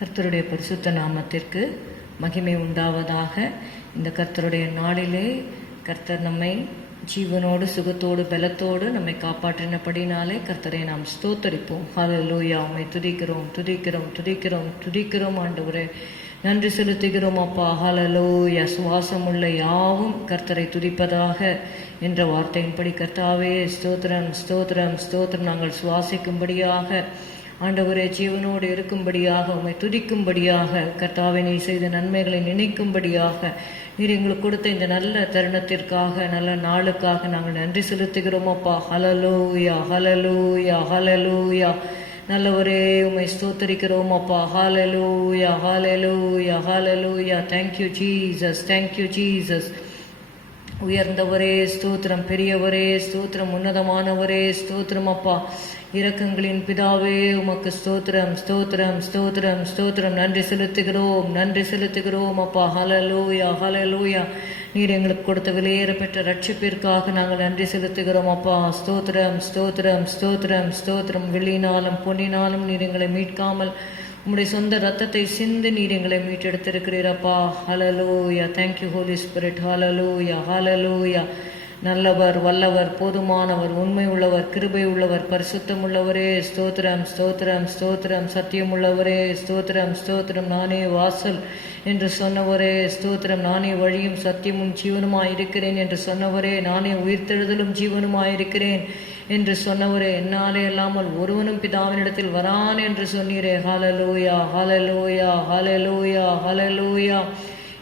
கர்த்தருடைய பரிசுத்த நாமத்திற்கு மகிமை உண்டாவதாக. இந்த கர்த்தருடைய நாளிலே கர்த்தர் நம்மை ஜீவனோடு சுகத்தோடு பலத்தோடு நம்மை காப்பாற்றினபடினாலே கர்த்தரை நாம் ஸ்தோத்தரிப்போம். ஹல்லேலூயா. உம்மை துதிக்கிறோம் துதிக்கிறோம் துதிக்கிறோம் துதிக்கிறோம் ஆண்டவரே, நன்றி செலுத்துகிறோம் அப்பா. ஹல்லேலூயா. சுவாசம் உள்ள யாவும் கர்த்தரை துதிப்பதாக என்ற வார்த்தையின்படி கர்த்தாவே ஸ்தோத்திரம் ஸ்தோத்திரம் ஸ்தோத்திரம். நாங்கள் சுவாசிக்கும்படியாக ஆண்டவரே, ஜீவனோடு இருக்கும்படியாக உம்மை துதிக்கும்படியாக கர்த்தாவே நீர் செய்த நன்மைகளை நினைக்கும்படியாக நீர் எங்களுக்கு கொடுத்த இந்த நல்ல தருணத்திற்காக நல்ல நாளுக்காக நாங்கள் நன்றி செலுத்துகிறோம் அப்பா. ஹல்லேலூயா ஹல்லேலூயா ஹல்லேலூயா. நல்லவரே உம்மை ஸ்தோத்தரிக்கிறோம் அப்பா. Hallelujah hallelujah hallelujah. Thank you Jesus, thank you Jesus. உயர்ந்தவரே ஸ்தோத்திரம், பெரியவரே ஸ்தோத்திரம், உன்னதமானவரே ஸ்தோத்திரம் அப்பா. இரக்கங்களின் பிதாவே உமக்கு ஸ்தோத்திரம் ஸ்தோத்திரம் ஸ்தோத்திரம் ஸ்தோத்திரம். நன்றி செலுத்துகிறோம் நன்றி செலுத்துகிறோம் அப்பா. ஹல்லேலூயா ஹல்லேலூயா. நீர் எங்களுக்கு கொடுத்த விலையேற பெற்ற ரட்சிப்பிற்காக நாங்கள் நன்றி செலுத்துகிறோம் அப்பா. ஸ்தோத்திரம் ஸ்தோத்திரம் ஸ்தோத்திரம் ஸ்தோத்திரம். வெள்ளினாலும் பொன்னினாலும் நீர் எங்களை மீட்காமல் உம்முடைய சொந்த ரத்தத்தை சிந்து நீர் எங்களை மீட்டெடுத்திருக்கிறீரப்பா. Hallelujah. Thank you Holy Spirit. Hallelujah hallelujah. நல்லவர், வல்லவர், போதுமானவர், உண்மை உள்ளவர், கிருபை உள்ளவர், பரிசுத்தம் உள்ளவரே ஸ்தோத்திரம் ஸ்தோத்திரம் ஸ்தோத்திரம். சத்தியம் உள்ளவரே ஸ்தோத்திரம் ஸ்தோத்திரம். நானே வாசல் என்று சொன்னவரே ஸ்தோத்திரம். நானே வழியும் சத்தியமும் ஜீவனுமாயிருக்கிறேன் என்று சொன்னவரே. நானே உயிர்த்தெழுதலும் ஜீவனுமாயிருக்கிறேன் என்று சொன்னவரே. என்னாலே இல்லாமல் ஒருவனும் பிதாவினிடத்தில் வரான் என்று சொன்னீரே. ஹல்லேலூயா ஹல்லேலூயா ஹல்லேலூயா ஹல்லேலூயா.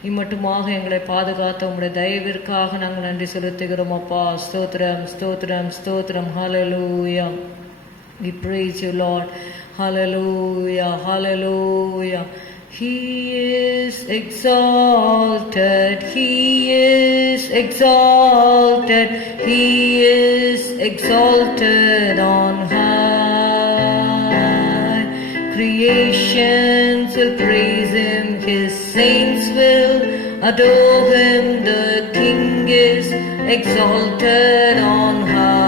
இம்மட்டுமாக எங்களை பாதுகாத்த உம்முடைய தயவிற்காக நாங்கள் நன்றி செலுத்துகிறோம் அப்பா. ஸ்தோத்திரம் ஸ்தோத்திரம் ஸ்தோத்திரம். ஹல்லேலூயா. We praise you Lord. Hallelujah hallelujah. He is exalted, He is exalted, He is exalted on high. Creations will praise Him, His saints will adore Him. The King is exalted on high.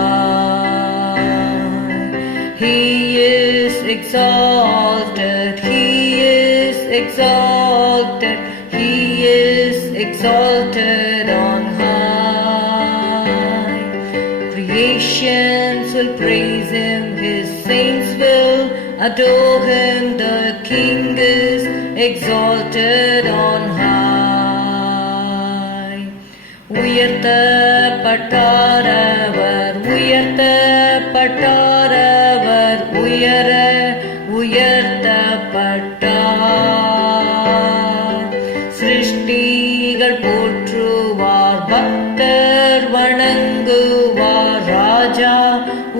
He is exalted, He is exalted, He is exalted on high. Creations will praise Him, His saints will adore Him. The King is exalted on high. உயர்த்தப்பட்டாரவர் உயர்த்தப்பட்டாரவர் உயர உயர்த்தப்பட்டார். சிருஷ்டிகள் போற்றுவார், பக்தர் வணங்குவார். ராஜா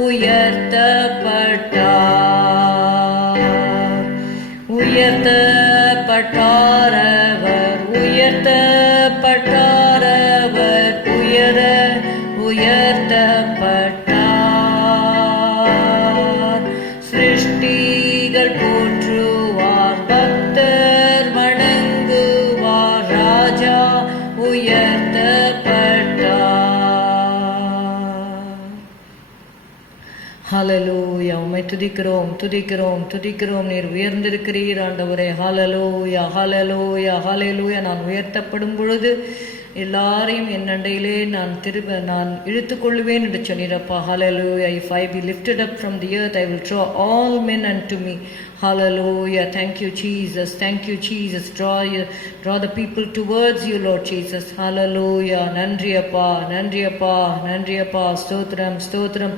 உயர்த்தப்பட்டார். உயர்த்தப்பட்டாரவர் உயர்த்தப்பட்டாரவர் உயர உயர்த்தப்பட்டார். சிருஷ்டிகள் போற்றுவார், பக்தர் வணங்குவார். ராஜா உயர்த்தப்பட்டார். ஹல்லேலூயா. உம்மை துதிக்கிறோம் துதிக்கிறோம் துதிக்கிறோம். நீர் உயர்ந்திருக்கிறீர் ஆண்டவரே. ஹல்லேலூயா ஹல்லேலூயா ஹல்லேலூயா. நான் உயர்த்தப்படும் பொழுது எல்லாரையும் என் அண்டையிலே நான் இழுத்துக்கொள்வேன் என்று சொன்னீரப்பா. ஹல்லேலூயா. If I be lifted up from the earth, I will draw all men unto me. Hallelujah. Thank you Jesus, thank you Jesus. Draw the people towards you Lord Jesus. Hallelujah. நன்றி அப்பா நன்றி அப்பா நன்றி அப்பா. ஸ்தோத்திரம் ஸ்தோத்திரம்.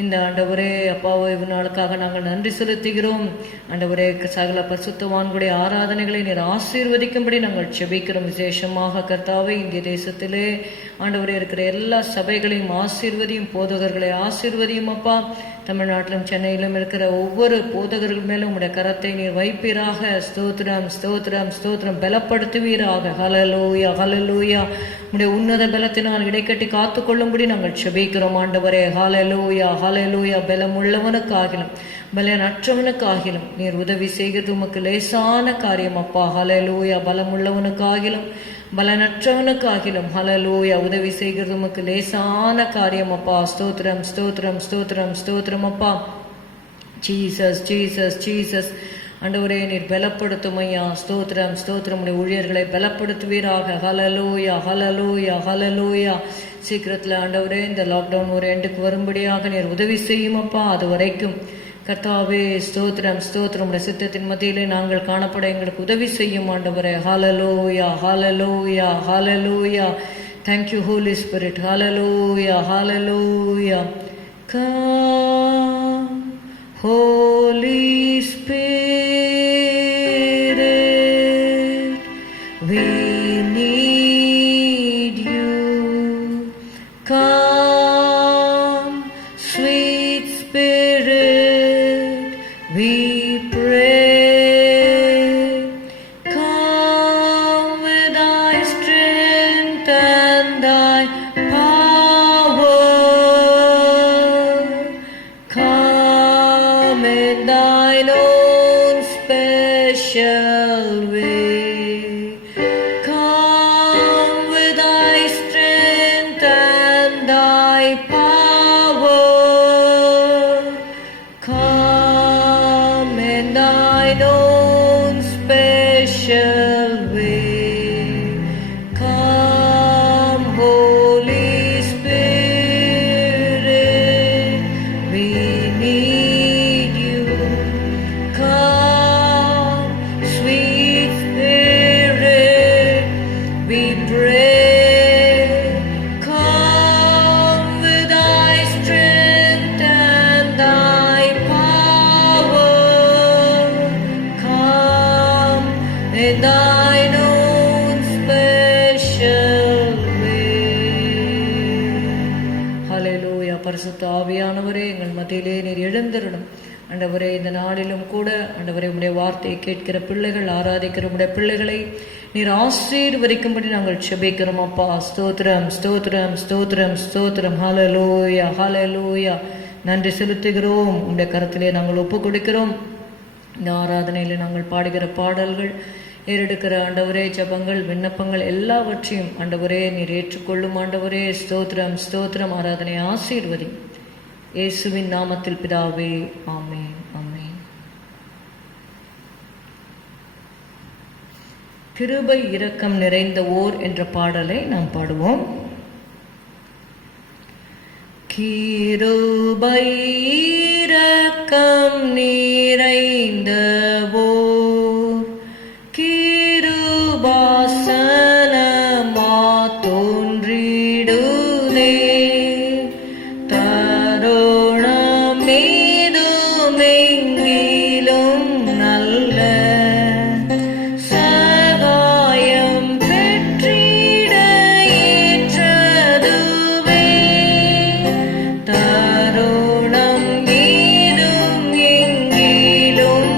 இந்த ஆண்டவரே அப்பாவை நாளுக்காக நாங்கள் நன்றி செலுத்துகிறோம். ஆண்டவரே, சகல பரிசுத்தவான்களுடைய ஆராதனைகளை நீர் ஆசீர்வதிக்கும்படி நாங்கள் செபிக்கிறோம். விசேஷமாக கர்த்தாவே, இந்திய தேசத்திலே ஆண்டவரே இருக்கிற எல்லா சபைகளையும் ஆசீர்வதியும், போதகர்களை ஆசீர்வதியும் அப்பா. தமிழ்நாட்டிலும் சென்னையிலும் இருக்கிற ஒவ்வொரு போதகர்கள் மேலும் உம்முடைய கரத்தை நீர் வைப்பீராக. ஸ்தோத்திரம் ஸ்தோத்திரம் ஸ்தோத்திரம். பலப்படுத்துவீராக. ஹல்லேலூயா ஹல்லேலூயா. உம்முடைய உன்னத பலத்தினால் இடைக்கட்டி காத்துக்கொள்ளும்படி நாங்கள் செபிக்கிறோம் ஆண்டவரே. ஹல்லேலூயா ஹல்லேலூயா. பலம் உள்ளவனுக்காகிலும் பலனற்றவனுக்காகிலும் நீர் உதவி செய்கிறது உமக்கு லேசான காரியம் அப்பா. ஹல்லேலூயா. பலம் உள்ளவனுக்காகிலும் பலனற்றவனுக்காகிலும் ஹல்லேலூயா உதவி செய்கிறது உமக்கு லேசான காரியம் அப்பா. ஸ்தோத்திரம் ஸ்தோத்திரம் ஸ்தோத்திரம் ஸ்தோத்திரம் அப்பா. Jesus Jesus Jesus. ஆண்டவரே நீர் பலப்படுத்தும் ஐயா. ஸ்தோத்திரம் ஸ்தோத்திரம். உடைய ஊழியர்களை பலப்படுத்துவீராக. ஹல்லேலூயா ஹல்லேலூயா ஹல்லேலூயா. சீக்கிரத்தில் ஆண்டவரே இந்த லாக்டவுன் ஒரு எண்டுக்கு வரும்படியாக நீர் உதவி செய்யும் அப்பா. அது வரைக்கும் கர்த்தாவே ஸ்தோத்திரம் ஸ்தோத்திரம். உடைய சித்தத்தின் மத்தியிலே நாங்கள் காணப்பட எங்களுக்கு உதவி செய்யும் ஆண்டவரே. ஹல்லேலூயா hallelujah hallelujah. Thank you, Holy Spirit. Hallelujah, hallelujah. Come, Holy Spirit, we need you. Come, sweet Spirit, we pray. Come with thy strength and thy power. Come in thine own special way. Come with thy strength and thy power. Come in thine own special way. Come, Holy Spirit, we need you. Come, sweet Spirit, we pray. Come with thy strength and thy power. Come in thine own special way. ஹல்லேலூயா. பரிசுத்த ஆவியானவரே எங்கள் மத்தியிலே நீர் எழுந்திரணும் ஆண்டவரே. இந்த நாளிலும் கூட ஆண்டவரே உம்முடைய வார்த்தையை கேட்கிற பிள்ளைகள், ஆராதிக்கிற உம்முடைய பிள்ளைகளை நீர் ஆசீர்வதிக்கும்படி நாங்கள் செபிக்கிறோம் அப்பா. ஸ்தோத்திரம் ஸ்தோத்திரம் ஸ்தோத்திரம் ஸ்தோத்திரம். ஹல்லேலூயா ஹல்லேலூயா. நன்றி செலுத்துகிறோம். உம்முடைய கரத்திலே நாங்கள் ஒப்பு கொடுக்கிறோம். இந்த ஆராதனையில் நாங்கள் பாடுகிற பாடல்கள், ஏறெடுக்கிற ஆண்டவரே ஜெபங்கள், விண்ணப்பங்கள் எல்லாவற்றையும் ஆண்டவரே நீர் ஏற்றுக்கொள்ளும் ஆண்டவரே. ஸ்தோத்திரம் ஸ்தோத்திரம். ஆராதனை ஆசீர்வதி. இயேசுவின் நாமத்தில் பிதாவே, ஆமென் ஆமென். கிருபை இரக்கம் நிறைந்த ஓர் என்ற பாடலை நாம் பாடுவோம். கிருபை இரக்கம் நிறைந்தவோர் கிருபாசனமா தோன்றிடுதே. தருணம் மீதுமெங்கிலும் நல்ல சகாயம் பெற்றிட ஏற்றதுவே. தருணம் மீதும் எங்கிலும்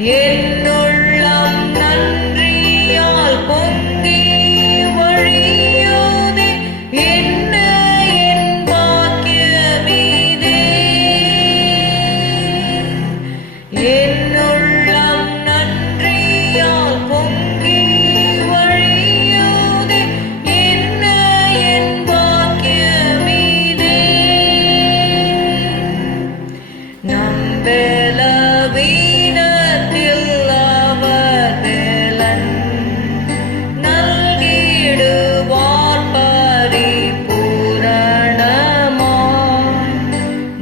என்னுள்ளம் நன்றியால் பொங்கி வழியோதே என்ன என் பாக்கியமிதே. என்னுள்ளம் நன்றியால் பொங்கி வழியோதே என்ன என் பாக்கியமிதே. நம்பலவீனத்தில் அவர் பலன் நல்கிடுவார் பரிபூரணமாய்.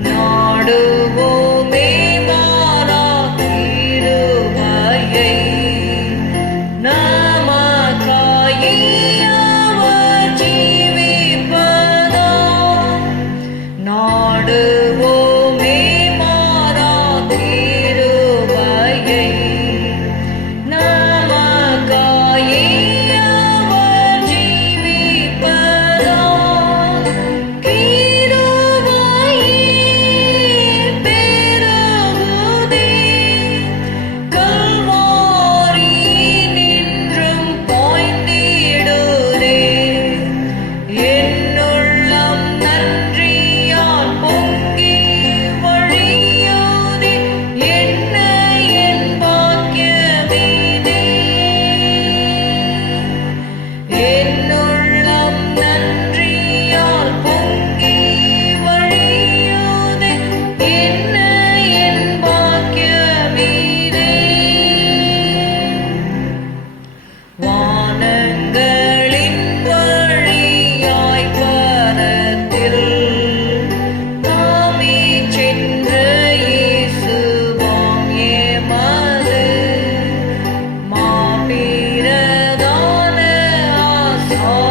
நாடுவோமே மாறா கிருபையை நமக்காய் அவர் ஜீவிப்பதாம். நாடுவோமே மாறா கிருபையை நமக்காய் அவர் ஜீவிப்பதாம். கிருபையே பெருகுதே கல்வாரி நின்றும் பாய்ந்திடுதே. என்னுள்ளம் நன்றியால் பொங்கி வழியோதே என்ன என் பாக்கியமிதே. என்னுள்ளம் நன்றியால் பொங்கி வழியோதே என்ன என் பாக்கியமிதே. வானங்களின் வழியாய் பரத்தில் தாமே சென்ற இயேசுவாம் எமது மாபெரிதான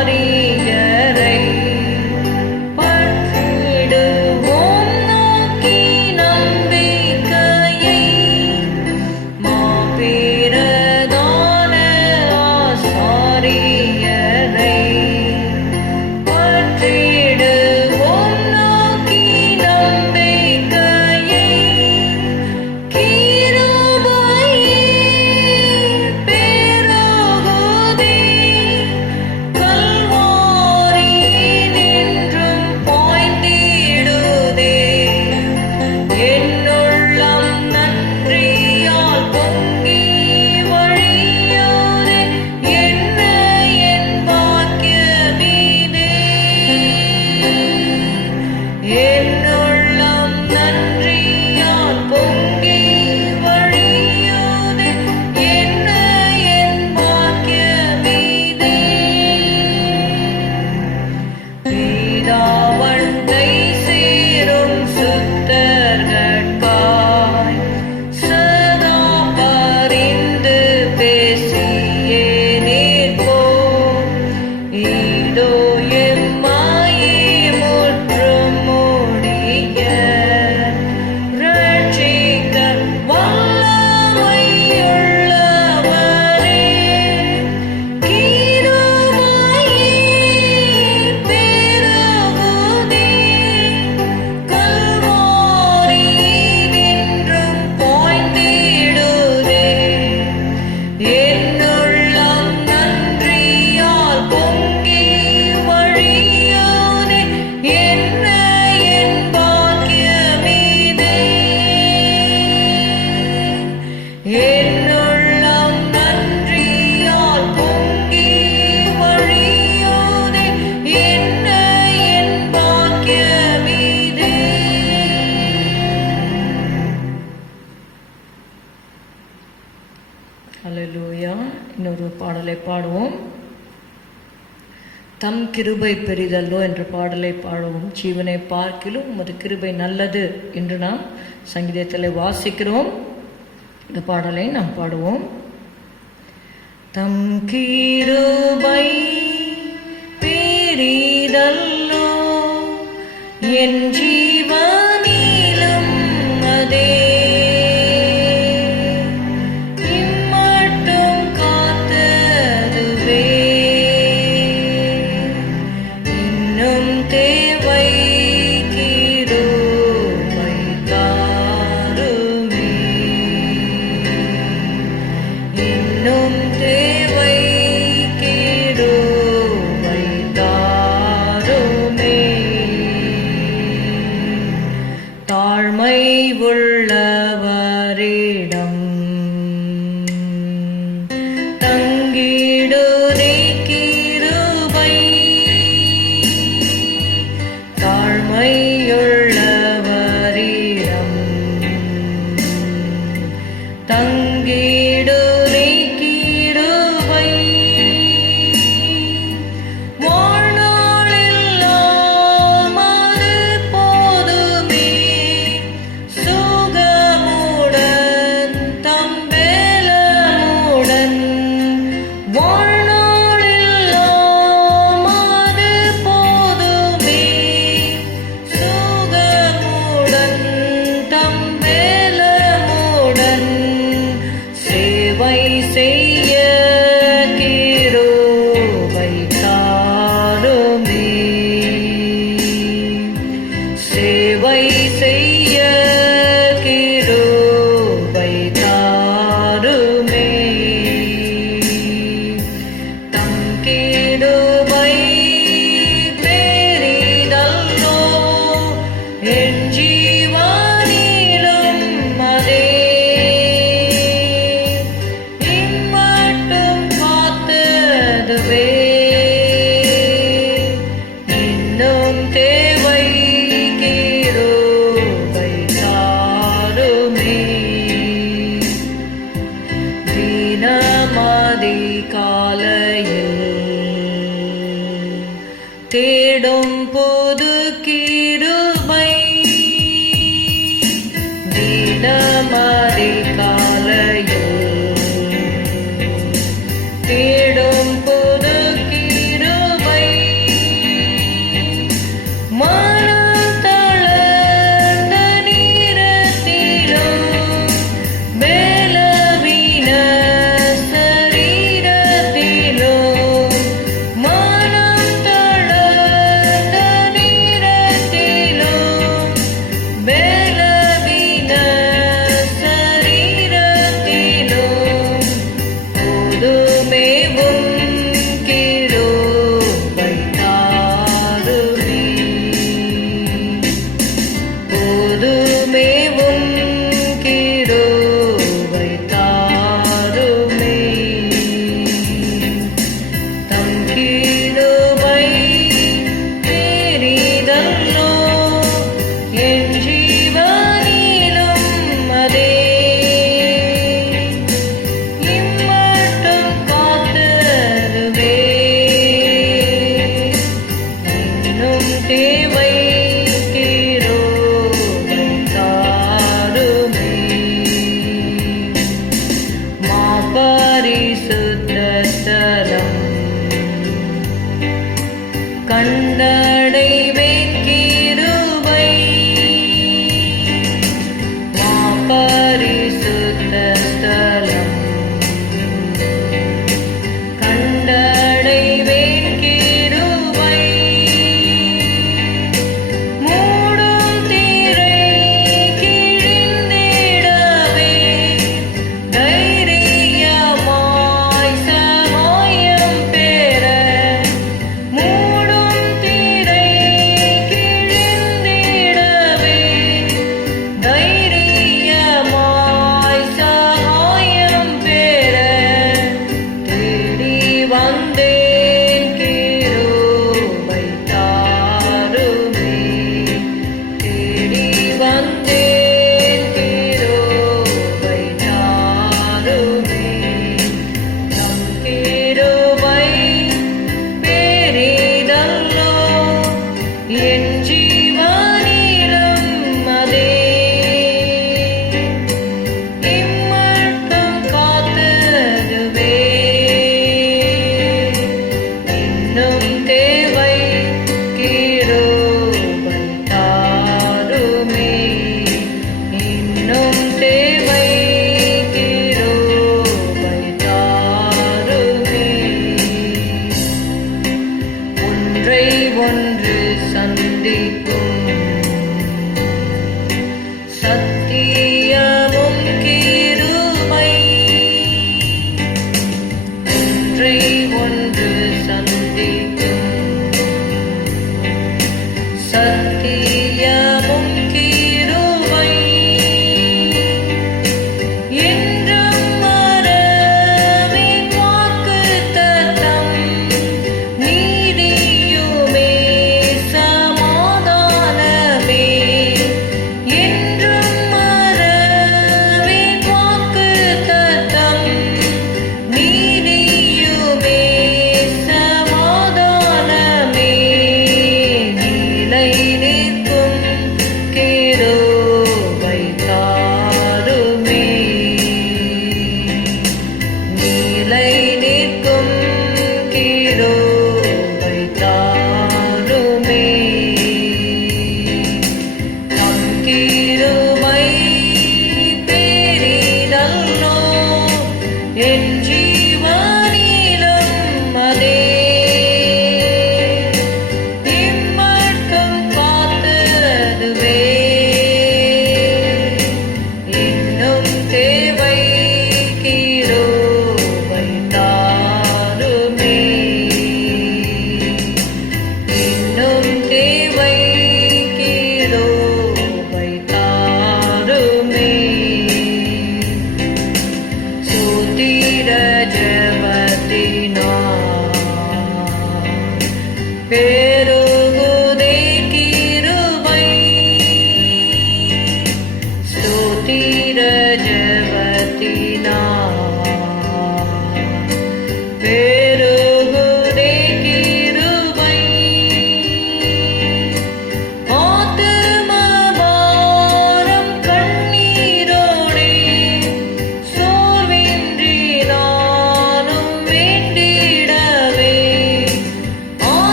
ஆசாரியரை பற்றிடுவோம் நோக்கி நம்பிக்கையை. மாபெரிதான ஆசாரியரை பற்றிடுவோம் நோக்கி நம்பிக்கையை. கிருபையே பெருகுதே கல்வாரி நின்றும் பாய்ந்திடுதே. என்னுள்ளம் நன்றியால் பொங்கி வழியோதே என்ன என் பாக்கியமிதே. என்னுள்ளம் நன்றியால் பொங்கி வழியோதே என்ன என் பாக்கியமிதே. பிதாவண்டை சேரும் சுத்தர்கட்காய் சதா பரிந்து பேசியே நிற்போம். இதோ எம்மாயே முற்றும் முடிய ரட்சிக்க வல்லமையுள்ளவரே. கிருபையே பெருகுதே கல்வாரி நின்றும் பாய்ந்திடுதே. என்னுள்ளம் நன்றியால் பொங்கி வழியோதே என்ன என் பாக்கியமிதே. என்னுள்ளம் நன்றியால் பொங்கி வழியோதே என்ன என் பாக்கியமிதே. ஹல்லேலூயா. இன்னொரு பாடலை பாடுவோம். தம் கிருபை பெரிதல்லோ என்ற பாடலை பாடுவோம். ஜீவனை பார்க்கிலும் உமது கிருபை நல்லது என்று நாம் சங்கீதத்தில் வாசிக்கிறோம். இந்த பாடலை நாம் பாடுவோம். தம் கிருபை பெரிதல்லோ என் ஜீவனிலும் அதே இம்மட்டும் காத்ததுவே. இன்னும் தேவை கிருபை தாருமே. தங்கிடு நீ கிருபை வாழ்நாளெல்லாம் அது போதுமே சுகமுடன் தம்பேலமுடன் வாழ்நாளெல்லாம் அது போதுமே சுகமுடன் தம்பேலமுடன் சேவை செய்ய கிருபை தாருமே சேவை செய்ய கிருபை தாருமே தம் கிருபை பெரிதல்லோ என் ஜீவனிலும் அதே இம்மட்டும் காத்ததுவே இன்னும் தேவை கிருபை தாருமே தினமதி காலையில் தேடும் புது கிருபை தினமதி காலையில் தேடும் புது கிருபை மனம் தளர்ந்த நேரத்திலும் பலவீன சரீரத்திலும் மனம் தளர்ந்த நேரத்திலும்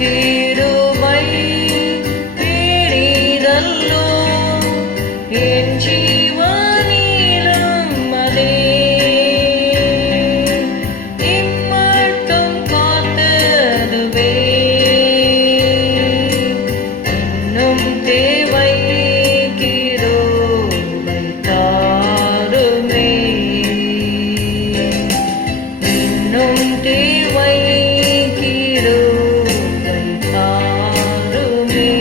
கிருபை பெரிதல்லோ என் ஜீவனிலும் அதே இம்மட்டும் காத்ததுவே இன்னும் தேவை கிருபை தாருமே இன்னும் தேவை கிருபை தாருமே.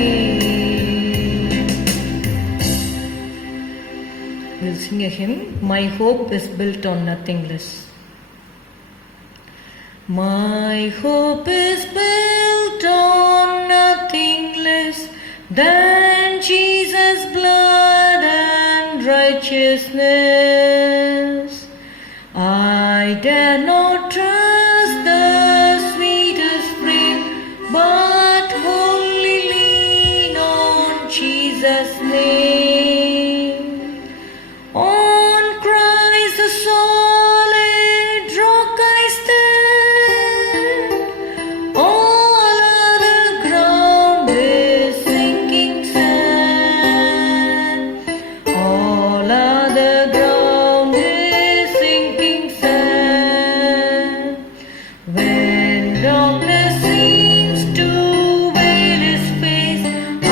We'll sing a hymn. My hope is built on nothing less. My hope is built on nothing less than Jesus' blood and righteousness. I dare not trust the sweetest frame, but wholly lean on Jesus' name. On Christ the solid rock I stand, all other ground is sinking sand, all other ground is sinking sand. When darkness seems to veil his face, I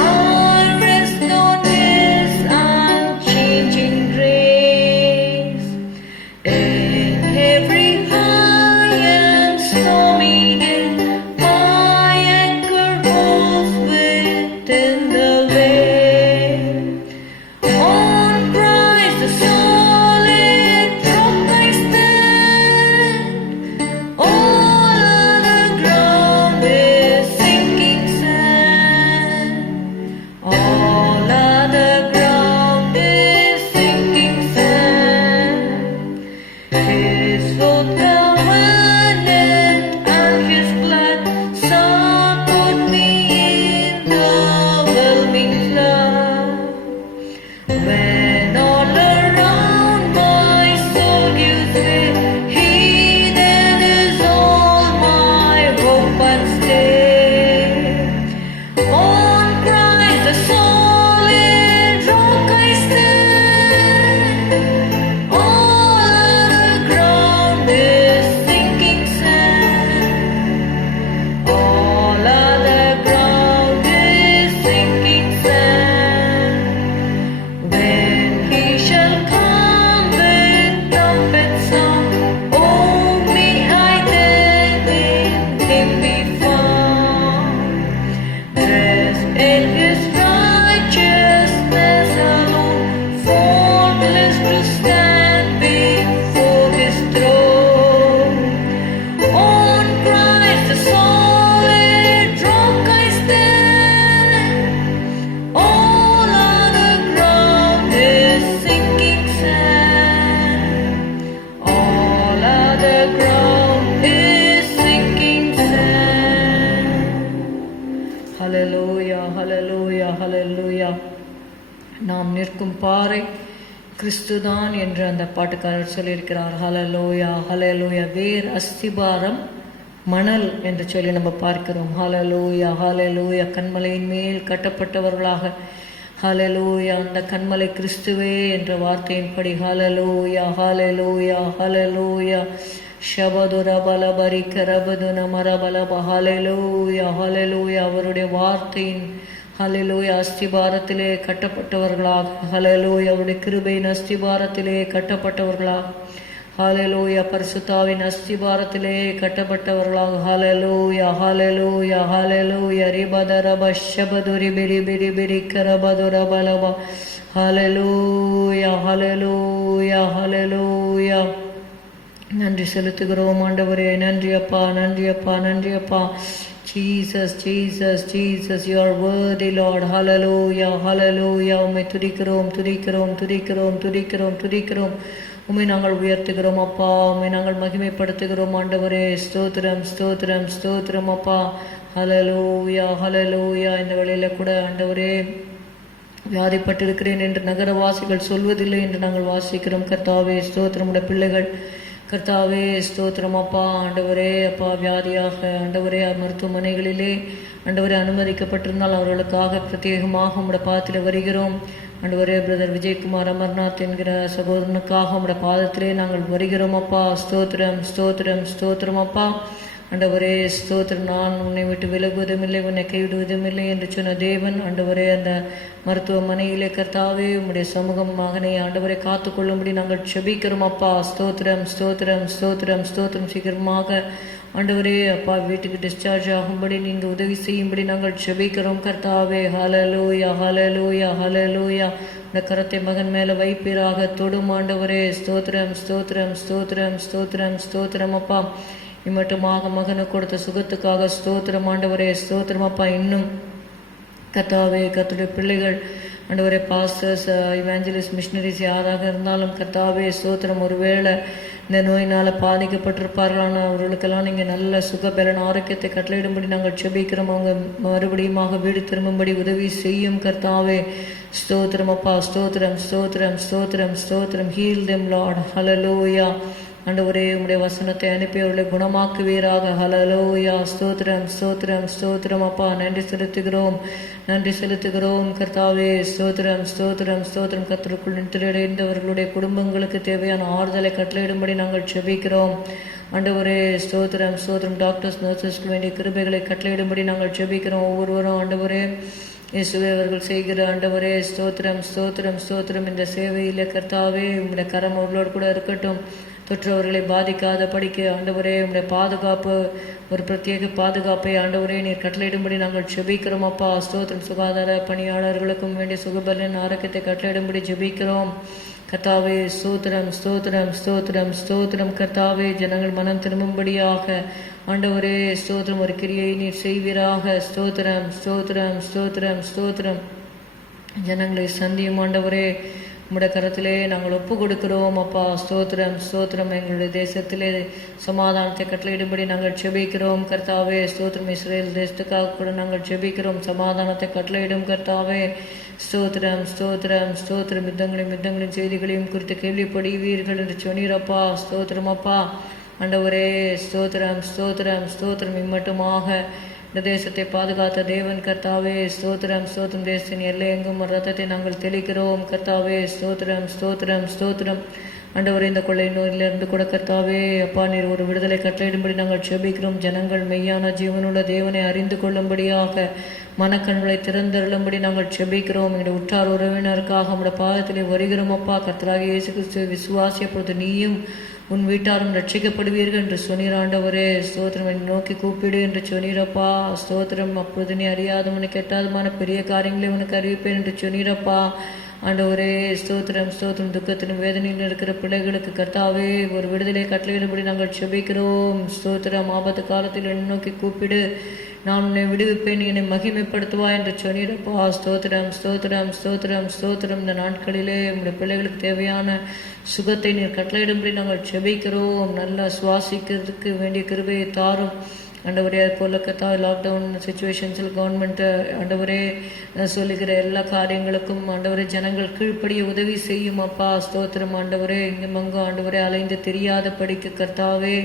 rest on his unchanging grace. In every high and stormy day, my anchor holds within the veil. On Christ the solid rock I stand, all other ground is sinking sand, all other ground is sinking sand. His oath covenant and his blood support me in the whelming flood. When all around my soul gives way, he then is all my hope and stay. On Christ the solid rock I stand, all other ground is sinking sand, all other ground is sinking sand. When he shall come with trumpet sound, oh, may I then in him be found, dressed in his righteousness alone, faultless to stand before his throne. On Christ the solid rock I stand, all other ground is sinking sand, all other ground is sinking sand. Hallelujah, hallelujah, hallelujah. நாம் நிற்கும் பாறை கிறிஸ்துதான் என்று அந்த பாட்டுக்காரர் சொல்லியிருக்கிறார். ஹalleluya, ஹalleluya. வேர் அஸ்திபாரம் மணல் என்று சொல்லி நம்ம பார்க்கிறோம். ஹalleluya, ஹalleluya. கன்மலையின் மேல் கட்டப்பட்டவர்களாக ஹalleluya, அந்த கன்மலை கிறிஸ்துவே என்ற வார்த்தையின்படி ஹalleluya, ஹalleluya, ஹalleluya. ஷபதுர பலபரி கரபதுன மரபலப ஹalleluya, ஹalleluya. அவருடைய வார்த்தையின் ஹalleluya அஸ்திபாரத்திலே கட்டப்பட்டவர்களாக ஹalleluya, அவருடைய கிருபையின் அஸ்திபாரத்திலே கட்டப்பட்டவர்களாக ஹalleluya, பரிசுத்தாவின் அஸ்திபாரத்திலே கட்டப்பட்டவர்களாக ஹalleluya, ஹalleluya, ஹalleluya. ரிபதரப ஷபதுரி பிரி பிரி பிரி கரபதுர பலப ஹalleluya, ஹalleluya, ஹalleluya. நன்றி செலுத்துகிறோம் ஆண்டவரே. நன்றி அப்பா, நன்றி அப்பா, நன்றி அப்பா. Jesus, Jesus, Jesus, you are worthy, Lord. Hallelujah, hallelujah. உம்மை துதிக்கிறோம், துதிக்கிறோம், துதிக்கிறோம், துதிக்கிறோம், துதிக்கிறோம். உம்மை நாங்கள் உயர்த்துகிறோம் அப்பா, உம்மை நாங்கள் மகிமைப்படுத்துகிறோம் ஆண்டவரே. ஸ்தோத்திரம், ஸ்தோத்திரம், ஸ்தோத்திரம் அப்பா. ஹalleluya, ஹalleluya. இந்த வேளையில கூட ஆண்டவரே வியாதிப்பட்டிருக்கிறேன் என்று நகரவாசிகள் சொல்வதில்லை என்று நாங்கள் வாசிக்கிறோம். கர்த்தாவே ஸ்தோத்திரம். உடைய பிள்ளைகள் கர்த்தாவே ஸ்தோத்திரம் அப்பா. ஆண்டவரே அப்பா, வியாதியாக ஆண்டவரே மருத்துவமனைகளிலே ஆண்டவரே அனுமதிக்கப்பட்டிருந்தால் அவர்களுக்காக பிரத்யேகமாக உம்முடைய பாதத்தில் வருகிறோம். ஆண்டவரே பிரதர் விஜயகுமார் அமர்நாத் என்கிற சகோதரனுக்காக உம்முடைய பாதத்திலே நாங்கள் வருகிறோம் அப்பா. ஸ்தோத்திரம் ஸ்தோத்திரம் ஸ்தோத்திரம் அப்பா. ஆண்டவரே ஸ்தோத்திரம். நான் உன்னை விட்டு விலகுவதுமில்லை, உன்னை கைவிடுவதுமில்லை என்று சொன்ன தேவன் ஆண்டவரே அந்த மருத்துவமனையிலே கர்த்தாவே உம்முடைய சமூகம் மகனை ஆண்டவரை காத்து கொள்ளும்படி நாங்கள் செபிக்கிறோம் அப்பா. ஸ்தோத்திரம் ஸ்தோத்திரம் ஸ்தோத்திரம் ஸ்தோத்திரம். சீக்கிரமாக ஆண்டவரே அப்பா வீட்டுக்கு டிஸ்சார்ஜ் ஆகும்படி நீங்கள் உதவி செய்யும்படி நாங்கள் செபிக்கிறோம் கர்த்தாவே. ஹல்லேலூயா ஹல்லேலூயா ஹல்லேலூயா. இந்த கரத்தை மகன் மேலே வைப்பீராக, தொடும் ஆண்டவரே. ஸ்தோத்திரம் ஸ்தோத்திரம் ஸ்தோத்திரம் ஸ்தோத்திரம் ஸ்தோத்திரம் அப்பா. இம்மட்டுமாக மகனுக்கு கொடுத்த சுகத்துக்காக ஸ்தோத்திரம் ஆண்டவரே. ஸ்தோத்திரம் அப்பா. இன்னும் கர்த்தாவே கர்த்தருடைய பிள்ளைகள் ஆண்டவரே பாஸ்டர்ஸ், இவாஞ்சலிஸ்ட், மிஷினரிஸ் யாராக இருந்தாலும் கர்த்தாவே ஸ்தோத்திரம், ஒருவேளை இந்த நோயினால் பாதிக்கப்பட்டிருப்பார்களான அவர்களுக்கெல்லாம் நீங்கள் நல்ல சுகபலன் ஆரோக்கியத்தை கட்டளையிடும்படி நாங்கள் செபிக்கிறோம். அவங்க மறுபடியும் வீடு திரும்பும்படி உதவி செய்யும் கர்த்தாவே. ஸ்தோத்திரம் அப்பா. ஸ்தோத்திரம் ஸ்தோத்திரம் ஸ்தோத்திரம் ஸ்தோத்திரம். Heal them Lord. ஹல்லேலூயா. ஆண்டவரே உம்முடைய வசனத்தை அனுப்பி அவர்களை குணமாக்குவீராக. ஹல்லேலூயா. ஸ்தோத்திரம் ஸ்தோத்திரம் ஸ்தோத்திரம் அப்பா. நன்றி செலுத்துகிறோம், நன்றி செலுத்துகிறோம் கர்த்தாவே. ஸ்தோத்திரம் ஸ்தோத்திரம் ஸ்தோத்திரம். கர்த்தருக்குள் நித்திரையடைந்தவர்களுடைய குடும்பங்களுக்கு தேவையான ஆறுதலை கட்டளையிடும்படி நாங்கள் செபிக்கிறோம் ஆண்டவரே. ஸ்தோத்திரம் ஸ்தோத்திரம். டாக்டர்ஸ், நர்சஸ்க்கு வேண்டிய கிருபைகளை கட்டளையிடும்படி நாங்கள் செபிக்கிறோம். ஒவ்வொருவரும் ஆண்டவரே இயேசுவே அவர்கள் செய்கிற ஆண்டவரே ஸ்தோத்திரம் ஸ்தோத்திரம் ஸ்தோத்திரம். இந்த சேவையில் கர்த்தாவே உம்முடைய கரம் அவர்களோடு கூட இருக்கட்டும். தொற்றவர்களை பாதிக்காத படிக்க ஆண்டவரே உம்முடைய பாதுகாப்பு, ஒரு பிரத்யேக பாதுகாப்பை ஆண்டவரே நீர் கட்டளையிடும்படி நாங்கள் செபிக்கிறோம் அப்பா. ஸ்தோத்திரம். சுகாதார பணியாளர்களுக்கும் வேண்டிய சுகபலன் ஆரோக்கியத்தை கட்டளையிடும்படி ஜெபிக்கிறோம் கர்த்தாவே. ஸ்தோத்திரம் ஸ்தோத்திரம் ஸ்தோத்திரம் ஸ்தோத்திரம். கர்த்தாவே ஜனங்கள் மனம் திரும்பும்படியாக ஆண்டவரே ஸ்தோத்திரம் ஒரு கிரியை நீர் செய்வீராக. ஸ்தோத்திரம் ஸ்தோத்திரம் ஸ்தோத்திரம் ஸ்தோத்திரம். ஜனங்களை சந்தியும் ஆண்டவரே உம்முடைய கரத்திலே நாங்கள் ஒப்பு கொடுக்கிறோம் அப்பா. ஸ்தோத்திரம் ஸ்தோத்திரம். எங்களுடைய தேசத்திலே சமாதானத்தை கட்டளையிடும்படி நாங்கள் செபிக்கிறோம் கர்த்தாவே. ஸ்தோத்திரம். இஸ்ரேல் தேசத்துக்காக கூட நாங்கள் செபிக்கிறோம், சமாதானத்தை கட்டளையிடும் கர்த்தாவே. ஸ்தோத்திரம் ஸ்தோத்திரம் ஸ்தோத்திரம். யுத்தங்களின் செய்திகளையும் குறித்து கேள்விப்படுவீர்கள் என்று சொன்னீரப்பா. ஸ்தோத்திரம் அப்பா. ஆண்டவரே ஸ்தோத்திரம் ஸ்தோத்திரம் ஸ்தோத்திரம். இம்மட்டுமாக இந்த தேசத்தை பாதுகாத்த தேவன் கர்த்தாவே. ஸ்தோத்திரம் ஸ்தோத்திரம். தேசத்தின் எல்லை எங்கும் ரத்தத்தை நாங்கள் தெளிக்கிறோம் கர்த்தாவே. ஸ்தோத்திரம் ஸ்தோத்திரம் ஸ்தோத்திரம். ஆண்டவரே இந்த கொள்ளை நோயிலிருந்து கூட கர்த்தாவே அப்பா நீர் ஒரு விடுதலை கட்டளையிடும்படி நாங்கள் செபிக்கிறோம். ஜனங்கள் மெய்யான ஜீவனுள்ள தேவனை அறிந்து கொள்ளும்படியாக மனக்கண்களை திறந்தருளும்படி நாங்கள் செபிக்கிறோம். எங்களுடைய உற்றார் உறவினருக்காக நம்முடைய பாதத்திலே வருகிறோம் அப்பா. கர்த்தராகிய இயேசு கிறிஸ்துவை விசுவாசிய பொழுது நீயும் உன் வீட்டாரும் ரட்சிக்கப்படுவீர்கள் என்று சொன்னீர் ஆண்டவரே. ஸ்தோத்திரம். நோக்கி கூப்பிடு என்று சொன்னீரப்பா. ஸ்தோத்திரம். அப்பொழுது நீ அறியாதவனுக்கு எட்டாதமான பெரிய காரியங்களை உனக்கு அறிவிப்பேன் என்று சொன்னீரப்பா. ஆண்டவரே ஸ்தோத்திரம் ஸ்தோத்திரம். துக்கத்திலும் வேதனையில் இருக்கிற பிள்ளைகளுக்கு கர்த்தாவே ஒரு விடுதலை கட்டளையிடும்படி நாங்கள் செபிக்கிறோம். ஸ்தோத்திரம். ஆபத்து காலத்தில் என்னை நோக்கி கூப்பிடு, நான் உன்னை விடுவிப்பேன், என்னை மகிமைப்படுத்துவா என்று சொன்னீரப்பா. ஸ்தோத்திரம் ஸ்தோத்திரம் ஸ்தோத்திரம் ஸ்தோத்திரம். இந்த நாட்களிலே உங்களுடைய பிள்ளைகளுக்கு தேவையான சுகத்தை நீர் கட்டளையிடும்படி நாங்கள் செபிக்கிறோம். நல்லா சுவாசிக்கிறதுக்கு வேண்டிய கிருபையை தாரும் ஆண்டவரே. அது போல கத்தா லாக்டவுன் சுச்சுவேஷன்ஸில் கவர்மெண்ட் ஆண்டவரே சொல்லுகிற எல்லா காரியங்களுக்கும் ஆண்டவரே ஜனங்கள் கீழ்ப்படிய உதவி செய்யும் அப்பா. ஸ்தோத்திரம் ஆண்டவரே. இங்கும் அங்கும் ஆண்டவரே அலைந்து தெரியாத படிக்க கர்த்தாவே.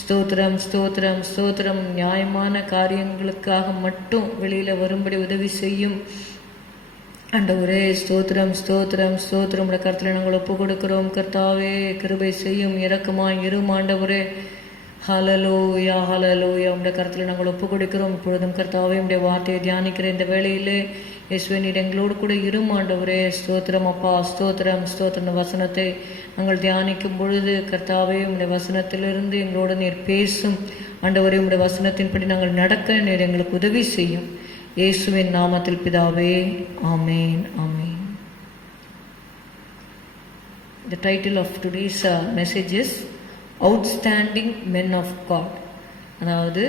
ஸ்தோத்திரம் ஸ்தோத்திரம் ஸ்தோத்திரம். நியாயமான காரியங்களுக்காக மட்டும் வெளியில் வரும்படி உதவி செய்யும் ஆண்டவரே. ஸ்தோத்திரம் ஸ்தோத்திரம் ஸ்தோத்திரம். கருத்தில் நாங்கள் ஒப்பு கொடுக்கிறோம் கர்த்தாவே. கிருபை செய்யும், இரக்கமாய் இரும் ஆண்டவரே. ஹல்லேலூயா ஹல்லேலூயா. உடைய கருத்தில் நாங்கள் ஒப்பு கொடுக்கிறோம். இப்பொழுதும் கர்த்தாவே உடைய வார்த்தையை தியானிக்கிற இந்த வேளையிலே இயேசுவே நீர் எங்களோடு கூட இரும் ஆண்டவரே. ஸ்தோத்திரம் அப்பா. ஸ்தோத்திரம் ஸ்தோத்திரம். வசனத்தை நாங்கள் தியானிக்கும் பொழுது கர்த்தாவே உடைய வசனத்திலிருந்து எங்களோடு நீர் பேசும் ஆண்டவரே. உடைய வசனத்தின்படி நாங்கள் நடக்க நீர் எங்களுக்கு உதவி செய்யும். இயேசுவின் நாமத்தில் பிதாவே, ஆமேன் ஆமேன். The title of today's message is Outstanding Men of God. அதாவது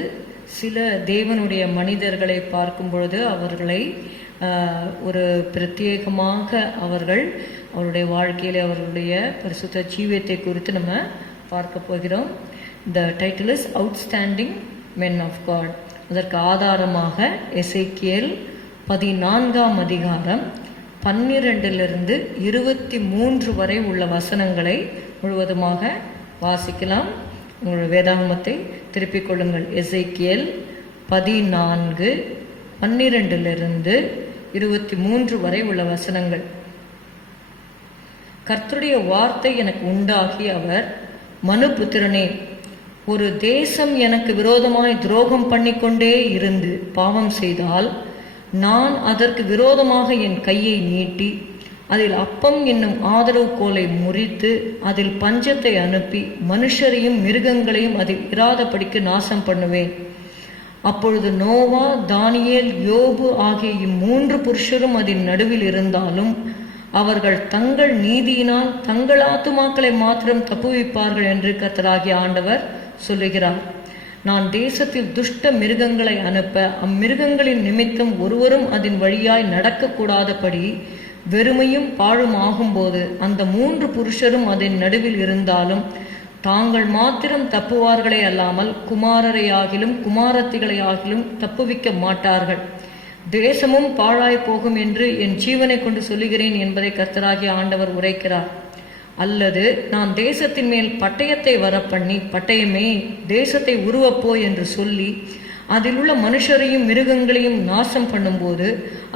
சில தேவனுடைய மனிதர்களை பார்க்கும் பொழுது அவர்களை ஒரு பிரத்யேகமாக அவருடைய வாழ்க்கையில் அவர்களுடைய பரிசுத்த ஜீவியத்தை குறித்து நம்ம பார்க்க போகிறோம். The title is Outstanding Men of God. அதற்கு ஆதாரமாக எசேக்கியேல் 14ஆம் அதிகாரம் 12 to 23 வரை உள்ள வசனங்களை முழுவதுமாக வாசிக்கலாம். உங்களுடைய வேதாகமத்தை திருப்பிக் கொள்ளுங்கள். எசேக்கியேல் 14:12 23 வரை உள்ள வசனங்கள். கர்த்தருடைய வார்த்தை எனக்கு உண்டாகி அவர், மனுபுத்திரனே, ஒரு தேசம் எனக்கு விரோதமாய் துரோகம் பண்ணிக்கொண்டே இருந்து பாவம் செய்தால் நான் அதற்கு விரோதமாக என் கையை நீட்டி அதில் அப்பம் என்னும் ஆதரவு கோலை முறித்து அதில் பஞ்சத்தை அனுப்பி மனுஷரையும் மிருகங்களையும் அதில் இராதபடிக்கு நாசம் பண்ணுவேன். அப்பொழுது நோவா, தானியேல், யோபு ஆகிய 3 புருஷரும் அதன் நடுவில் இருந்தாலும் அவர்கள் தங்கள் நீதியினால் தங்கள் ஆத்துமாக்களை மாத்திரம் தப்புவிப்பார்கள் என்று கர்த்தராகிய ஆண்டவர் சொல்லுகிறார். நான் தேசத்தில் துஷ்ட மிருகங்களை அனுப்ப அம்மிருகங்களின் நிமித்தம் ஒருவரும் அதன் வழியாய் நடக்கக்கூடாதபடி வெறுமையும் பாழும் ஆகும்போது அந்த 3 புருஷரும் அதன் நடுவில் இருந்தாலும் தாங்கள் மாத்திரம் தப்புவார்களே அல்லாமல் குமாரரையாகிலும் குமாரத்திகளையாகிலும் தப்புவிக்க மாட்டார்கள். தேசமும் பாழாய் போகும் என்று என் ஜீவனை கொண்டு சொல்லுகிறேன் என்பதை கர்த்தராகிய ஆண்டவர் உரைக்கிறார். அல்லது நான் தேசத்தின் மேல் பட்டயத்தை வரப்பண்ணி, பட்டயமே தேசத்தை உருவப்போ என்று சொல்லி அதில் உள்ள மனுஷரையும் மிருகங்களையும் நாசம் பண்ணும்போது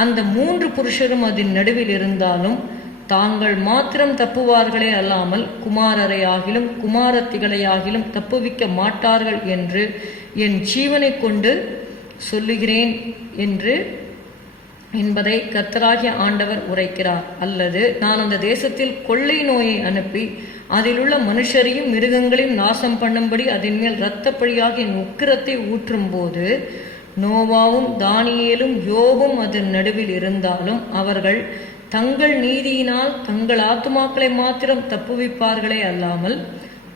அந்த 3 புருஷரும் அதன் நடுவில் இருந்தாலும் தாங்கள் மாத்திரம் தப்புவார்களே அல்லாமல் குமாரரையாகிலும் குமாரத்திகளையாகிலும் தப்புவிக்க மாட்டார்கள் என்று என் ஜீவனை கொண்டு சொல்லுகிறேன் என்பதை கர்த்தராகிய ஆண்டவர் உரைக்கிறார். அல்லது நான் அந்த தேசத்தில் கொள்ளை நோயை அனுப்பி அதில் உள்ள மனுஷரையும் மிருகங்களையும் நாசம் பண்ணும்படி அதன் மேல் இரத்தப்பழியாக என் உக்கிரத்தை ஊற்றும் போது நோவாவும் தானியேலும் யோபும் அதன் நடுவில் இருந்தாலும் அவர்கள் தங்கள் நீதியினால் தங்கள் ஆத்துமாக்களை மாத்திரம் தப்புவிப்பார்களே அல்லாமல்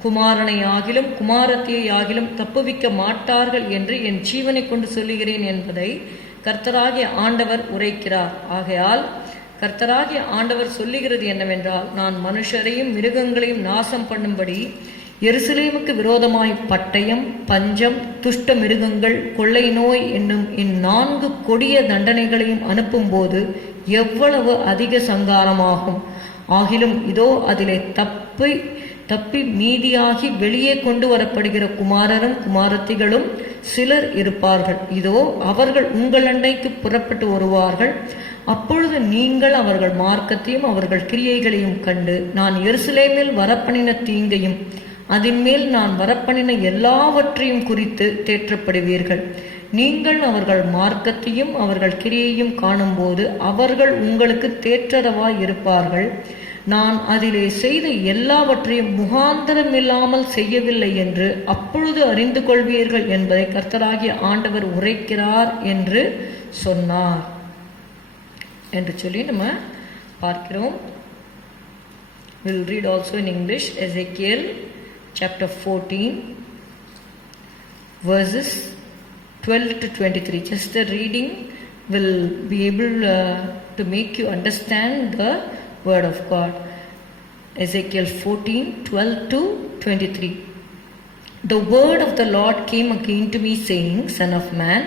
குமாரனை ஆகிலும் குமாரத்தியை ஆகிலும் தப்புவிக்க மாட்டார்கள் என்று என் ஜீவனை கொண்டு சொல்லுகிறேன் என்பதை கர்த்தராகிய ஆண்டவர் உரைக்கிறார். ஆகையால் கர்த்தராகிய ஆண்டவர் சொல்லுகிறது என்னவென்றால், நான் மனுஷரையும் மிருகங்களையும் நாசம் பண்ணும்படி எருசலேமுக்கு விரோதமாய் பட்டயம், பஞ்சம், துஷ்ட மிருகங்கள், கொள்ளை நோய் என்னும் 4 கொடிய தண்டனைகளையும் அனுப்பும்போது எவ்வளவு அதிக சங்காரமாகும். ஆகிலும் இதோ அதிலே தப்பி மீதியாகி வெளியே கொண்டு வரப்படுகிற குமாரரும் குமாரத்திகளும் சிலர் இருப்பார்கள். இதோ அவர்கள் உங்கள் அண்டைக்கு புறப்பட்டு வருவார்கள். அப்பொழுது நீங்கள் அவர்கள் மார்க்கத்தையும் அவர்கள் கிரியைகளையும் கண்டு நான் எருசலேமில் வரப்பண்ணின தீங்கையும் அதன் மேல் நான் வரப்பண்ணின எல்லாவற்றையும் குறித்து தேற்றப்படுவீர்கள். நீங்கள் அவர்கள் மார்க்கத்தையும் அவர்கள் கிரியையும் காணும்போது அவர்கள் உங்களுக்கு தேற்றரவாய் இருப்பார்கள். நான் அதிலே செய்த எல்லாவற்றையும் முகாந்தரம் இல்லாமல் செய்யவில்லை என்று அப்பொழுது அறிந்து கொள்வீர்கள் என்பதை கர்த்தராகிய ஆண்டவர் உரைக்கிறார் என்று சொன்னார் என்று சொல்லி நம்ம பார்க்கிறோம். We'll read also in English Ezekiel chapter 14 verses 12 to 23. Just the reading will be able to make you understand the word of God. Ezekiel 14:12 to 23. The word of the Lord came again to me, saying, Son of man,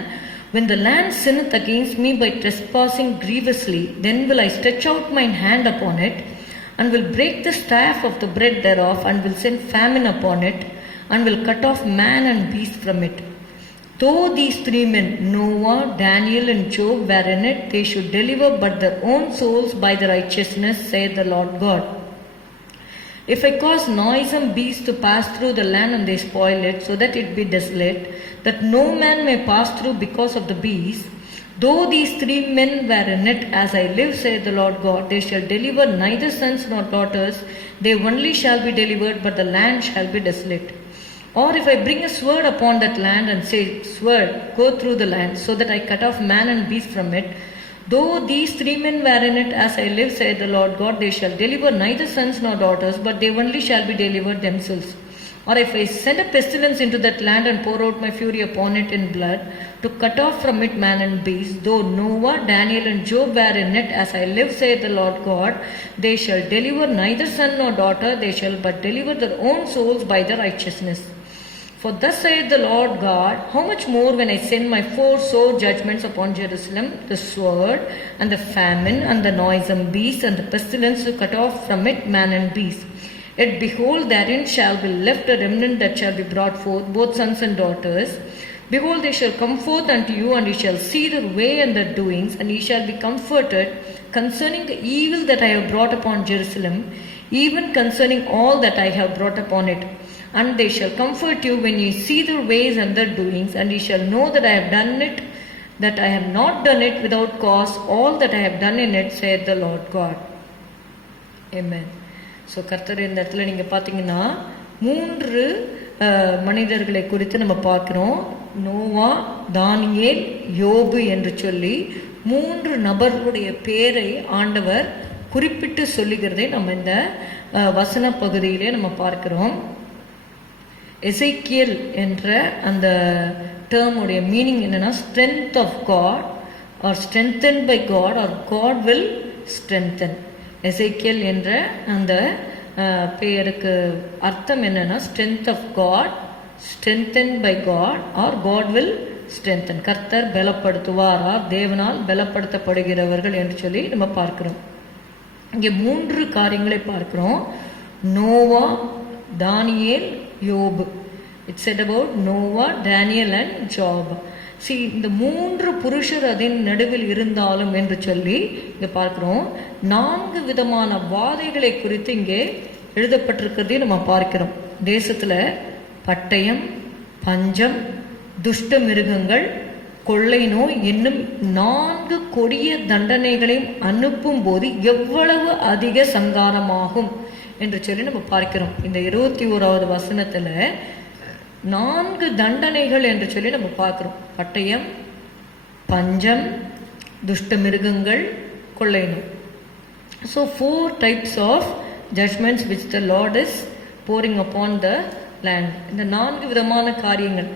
when the land sinneth against me by trespassing grievously, then will I stretch out mine hand upon it, and will break the staff of the bread thereof, and will send famine upon it, and will cut off man and beast from it. Though these 3 men, Noah, Daniel, and Job, were in it, they should deliver but their own souls by the righteousness, saith the Lord God. If I cause noisome beasts to pass through the land, and they spoil it, so that it be desolate, that no man may pass through because of the beasts, though these 3 men were in it, as I live, saith the Lord God, they shall deliver neither sons nor daughters, they only shall be delivered, but the land shall be desolate. Or if I bring a sword upon that land, and say, Sword, go through the land, so that I cut off man and beast from it, though these 3 men were in it, as I live, saith the Lord God, they shall deliver neither sons nor daughters, but they only shall be delivered themselves. Or if I send a pestilence into that land, and pour out my fury upon it in blood, to cut off from it man and beast, though Noah, Daniel, and Job were in it, as I live, saith the Lord God, they shall deliver neither son nor daughter, they shall but deliver their own souls by their righteousness. For thus saith the Lord God, how much more when I send my 4 sore judgments upon Jerusalem, the sword, and the famine, and the noisome beast, and the pestilence to cut off from it man and beast. Yet behold, therein shall be left a remnant that shall be brought forth, both sons and daughters. Behold, they shall come forth unto you, and ye shall see their way and their doings, and ye shall be comforted concerning the evil that I have brought upon Jerusalem, even concerning all that I have brought upon it. And they shall comfort you when ye see their ways and their doings, and ye shall know that I have done it, that I have not done it without cause, all that I have done in it, saith the Lord God. Amen. So கர்த்தர் இந்த இடத்துல நீங்கள் பார்த்தீங்கன்னா 3 மனிதர்களை குறித்து நம்ம பார்க்குறோம். நோவா, தானியேல், யோபு என்று சொல்லி 3 நபர்களுடைய பேரை ஆண்டவர் குறிப்பிட்டு சொல்லுகிறதை நம்ம இந்த வசன பகுதியிலே நம்ம பார்க்கிறோம். எசேக்கியேல் என்ற அந்த டேர்முடைய மீனிங் என்னன்னா strength of God or strengthen by God or God will strengthen. Ezekiel என்ற அந்த பெயருக்கு அர்த்தம் என்னன்னா strength of God, strengthen by God or God will strengthen. கர்த்தர் பலப்படுத்துவார் ஆர் தேவனால் பலப்படுத்தப்படுகிறவர்கள் என்று சொல்லி நம்ம பார்க்கிறோம். இங்கே 3 காரியங்களை பார்க்கிறோம். நோவா, தானியேல், யோபு. It's said about Noah, Daniel and Job. இந்த 3 புருஷர் அதன் நடுவில் இருந்தாலும் என்று சொல்லி இங்க பார்க்கிறோம். 4 விதமான வாதைகளை குறித்து இங்கே எழுதப்பட்டிருக்கிறதையும் நம்ம பார்க்கிறோம். தேசத்துல பட்டயம், பஞ்சம், துஷ்ட மிருகங்கள், கொள்ளை நோய் என்னும் 4 கொடிய தண்டனைகளையும் அனுப்பும் போது எவ்வளவு அதிக சங்காரமாகும் என்று சொல்லி நம்ம பார்க்கிறோம். இந்த 21வது வசனத்துல 4 தண்டனைகள் என்று சொல்லி நம்ம பார்க்கிறோம். பட்டயம், பஞ்சம், துஷ்ட மிருகங்கள், கொள்ளை நோய். So 4 types of judgments which the Lord is pouring upon the land. இந்த 4 விதமான காரியங்கள்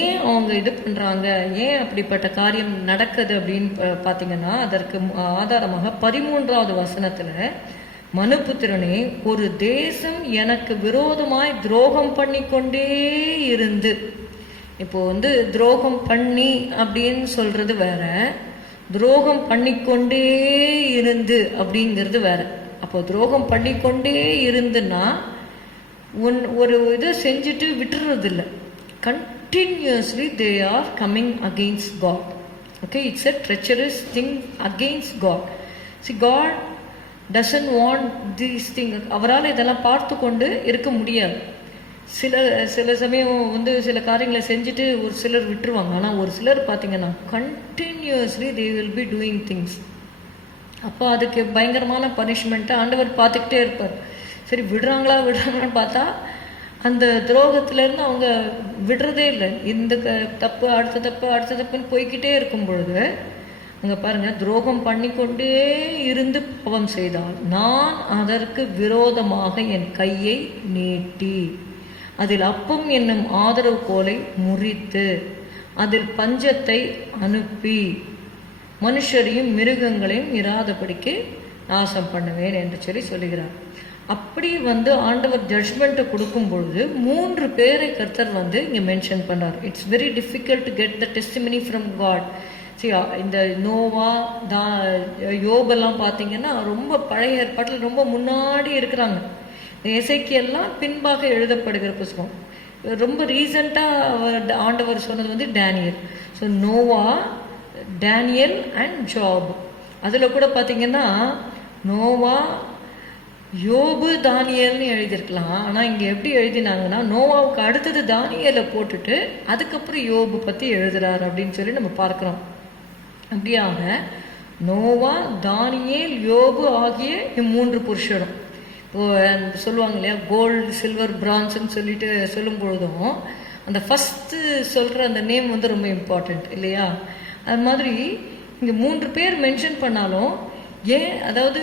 ஏன் அவங்க இது பண்றாங்க, ஏன் அப்படிப்பட்ட காரியம் நடக்குது அப்படின்னு பார்த்தீங்கன்னா அதற்கு ஆதாரமாக 13வது வசனத்துல, மனுபுத்திரனே, ஒரு தேசம் எனக்கு விரோதமாய் துரோகம் பண்ணி கொண்டே இருந்து. இப்போ துரோகம் பண்ணி அப்படின்னு சொல்றது வேற, துரோகம் பண்ணிக்கொண்டே இருந்து அப்படிங்கிறது வேற. அப்போ துரோகம் பண்ணிக்கொண்டே இருந்துன்னா ஒரு இதை செஞ்சுட்டு விட்டுறது இல்லை. Continuously they are coming against God. Okay, it's a treacherous thing against God. See, God doesn't want these things. அவரால் இதெல்லாம் பார்த்து கொண்டு இருக்க முடியாது. சில சமயம் சில காரியங்களை செஞ்சுட்டு ஒரு சிலர் விட்டுருவாங்க. ஆனால் ஒரு சிலர் பார்த்தீங்கன்னா continuously they will be doing things. அப்போ அதுக்கு பயங்கரமான பனிஷ்மெண்ட்டை ஆண்டவர் பார்த்துக்கிட்டே இருப்பார். சரி, விடுறாங்களான்னு பார்த்தா அந்த துரோகத்திலேருந்து அவங்க விடுறதே இல்லை. இந்த தப்பு அடுத்த தப்புன்னு போய்கிட்டே இருக்கும் பொழுது அங்கே பாருங்க, துரோகம் பண்ணிக்கொண்டே இருந்து பாவம் செய்தால் நான் அதற்கு விரோதமாக என் கையை நீட்டி அதில் அப்பம் என்னும் ஆதரவு கோலை முறித்து அதில் பஞ்சத்தை அனுப்பி மனுஷரையும் மிருகங்களையும் இராதபடிக்கு நாசம் பண்ணுவேன் என்று சொல்லி சொல்லுகிறார். அப்படி ஆண்டவர் ஜட்ஜ்மெண்ட்டை கொடுக்கும் பொழுது 3 பேரை கர்த்தர் இங்கே மென்ஷன் பண்ணார். It's very difficult to get the testimony from God. இந்த நோவா, யோபெல்லாம் பார்த்தீங்கன்னா ரொம்ப பழைய ஏற்பாட்டில் ரொம்ப முன்னாடி இருக்கிறாங்க. எசேக்கியெல்லாம் பின்பாக எழுதப்படுகிற புத்தகம். ரொம்ப ரீசண்டாக ஆண்டவர் சொன்னது Daniel. So Noah, Daniel and Job. அதில் கூட பார்த்தீங்கன்னா நோவா, யோபு, தானியல்னு எழுதியிருக்கலாம். ஆனால் இங்கே எப்படி எழுதினாங்கன்னா நோவாவுக்கு அடுத்தது தானியலை போட்டுட்டு அதுக்கப்புறம் யோபு பற்றி எழுதுறாரு அப்படின்னு சொல்லி நம்ம பார்க்குறோம். அப்படியாக நோவா, தானியேல், யோபு ஆகிய 3 புருஷரும். இப்போ சொல்லுவாங்க இல்லையா, கோல்டு, சில்வர், பிரான்ஸ்ன்னு சொல்லிட்டு சொல்லும் பொழுதும் அந்த ஃபஸ்ட்டு சொல்கிற அந்த நேம் ரொம்ப இம்பார்ட்டண்ட் இல்லையா. அது மாதிரி இங்கே 3 பேர் மென்ஷன் பண்ணாலும் ஏன், அதாவது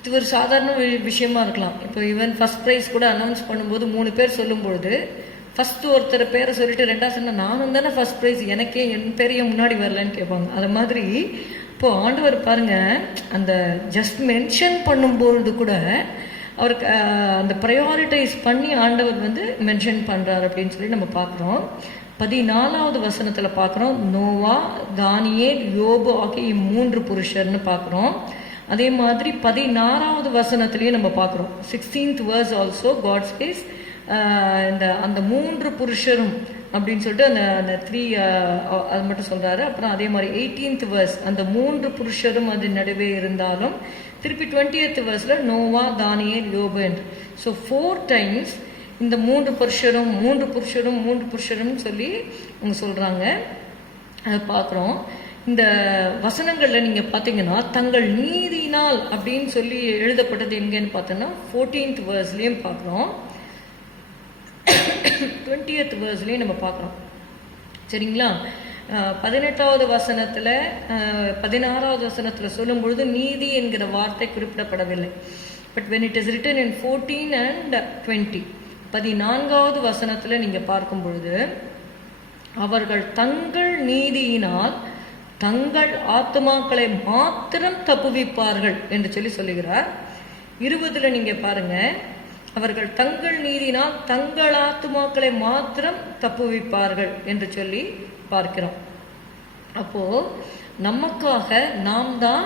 இது ஒரு சாதாரண விஷயமா இருக்கலாம். இப்போ ஈவன் ஃபர்ஸ்ட் ப்ரைஸ் கூட அனௌன்ஸ் பண்ணும்போது 3 பேர் சொல்லும் பொழுது ஃபர்ஸ்ட் ஒருத்தர் பேரை சொல்லிட்டு 2 சொன்னா நானும் தானே ஃபர்ஸ்ட் ப்ரைஸ், எனக்கே என் பேரையே முன்னாடி வரலன்னு கேட்பாங்க. அது மாதிரி இப்போ ஆண்டவர் பாருங்க, அந்த ஜஸ்ட் மென்ஷன் பண்ணும்பொழுது கூட அவருக்கு அந்த ப்ரையாரிட்டைஸ் பண்ணி ஆண்டவர் மென்ஷன் பண்றாரு அப்படின்னு சொல்லி நம்ம பார்க்குறோம். 14வது வசனத்துல பார்க்குறோம், நோவா, தானியேல், யோபு ஆகிய 3 புருஷர்னு பார்க்குறோம். அதே மாதிரி 16வது வசனத்திலேயே நம்ம பார்க்குறோம். 16th verse also God says அந்த 3 புருஷரும் அப்படின்னு சொல்லிட்டு அந்த 3 அது மட்டும் சொல்றாரு. அப்புறம் அதே மாதிரி 18th verse அந்த 3 புருஷரும் அது நடுவே இருந்தாலும் திருப்பி 20th verseல நோவா, தானியேல், யோபு என்று. ஸோ 4 times இந்த 3 புருஷரும் சொல்லி அவங்க சொல்றாங்க. அதை பார்க்குறோம். இந்த வசனங்கள்ல நீங்க பாத்தீங்கன்னா தங்கள் நீதியினால் அப்படின்னு சொல்லி எழுதப்பட்டது எங்கன்னு பார்த்தோன்னா 14th verseலயும் பார்க்குறோம், 20th verseலயும் நம்ம பார்க்குறோம். சரிங்களா? 18வது வசனத்துல 16வது வசனத்துல சொல்லும் பொழுது நீதி என்கிற வார்த்தை குறிப்பிடப்படவில்லை. But when it is written in 14 and 20, 14வது வசனத்துல நீங்க பார்க்கும் பொழுது அவர்கள் தங்கள் நீதியினால் தங்கள் ஆத்துமாக்களை மாத்திரம் தப்புவிப்பார்கள் என்று சொல்லி சொல்லுகிறார். 20ல நீங்க பாருங்க, அவர்கள் தங்கள் நீதினால் தங்கள் ஆத்துமாக்களை மாத்திரம் தப்புவிப்பார்கள் என்று சொல்லி பார்க்கிறோம். அப்போ நமக்காக நாம் தான்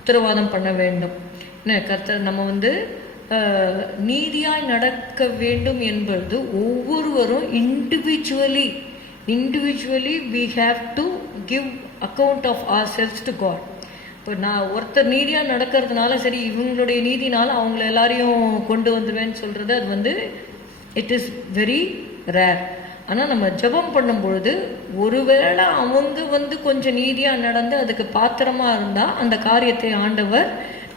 உத்தரவாதம் பண்ண வேண்டும். கர்த்தர் நம்ம நீதியாய் நடக்க வேண்டும் என்பது ஒவ்வொருவரும் individually we have to give account of ourselves to God. இப்போ நான் ஒருத்தர் நீதியா நடக்கிறதுனால சரி இவங்களுடைய நீதினால அவங்கள எல்லாரையும் கொண்டு வந்துவேன்னு சொல்றது அது இட் இஸ் வெரி ரேர். ஆனால் நம்ம ஜெபம் பண்ணும் பொழுது ஒருவேளை அவங்க கொஞ்சம் நீதியா நடந்து அதுக்கு பாத்திரமா இருந்தா அந்த காரியத்தை ஆண்டவர்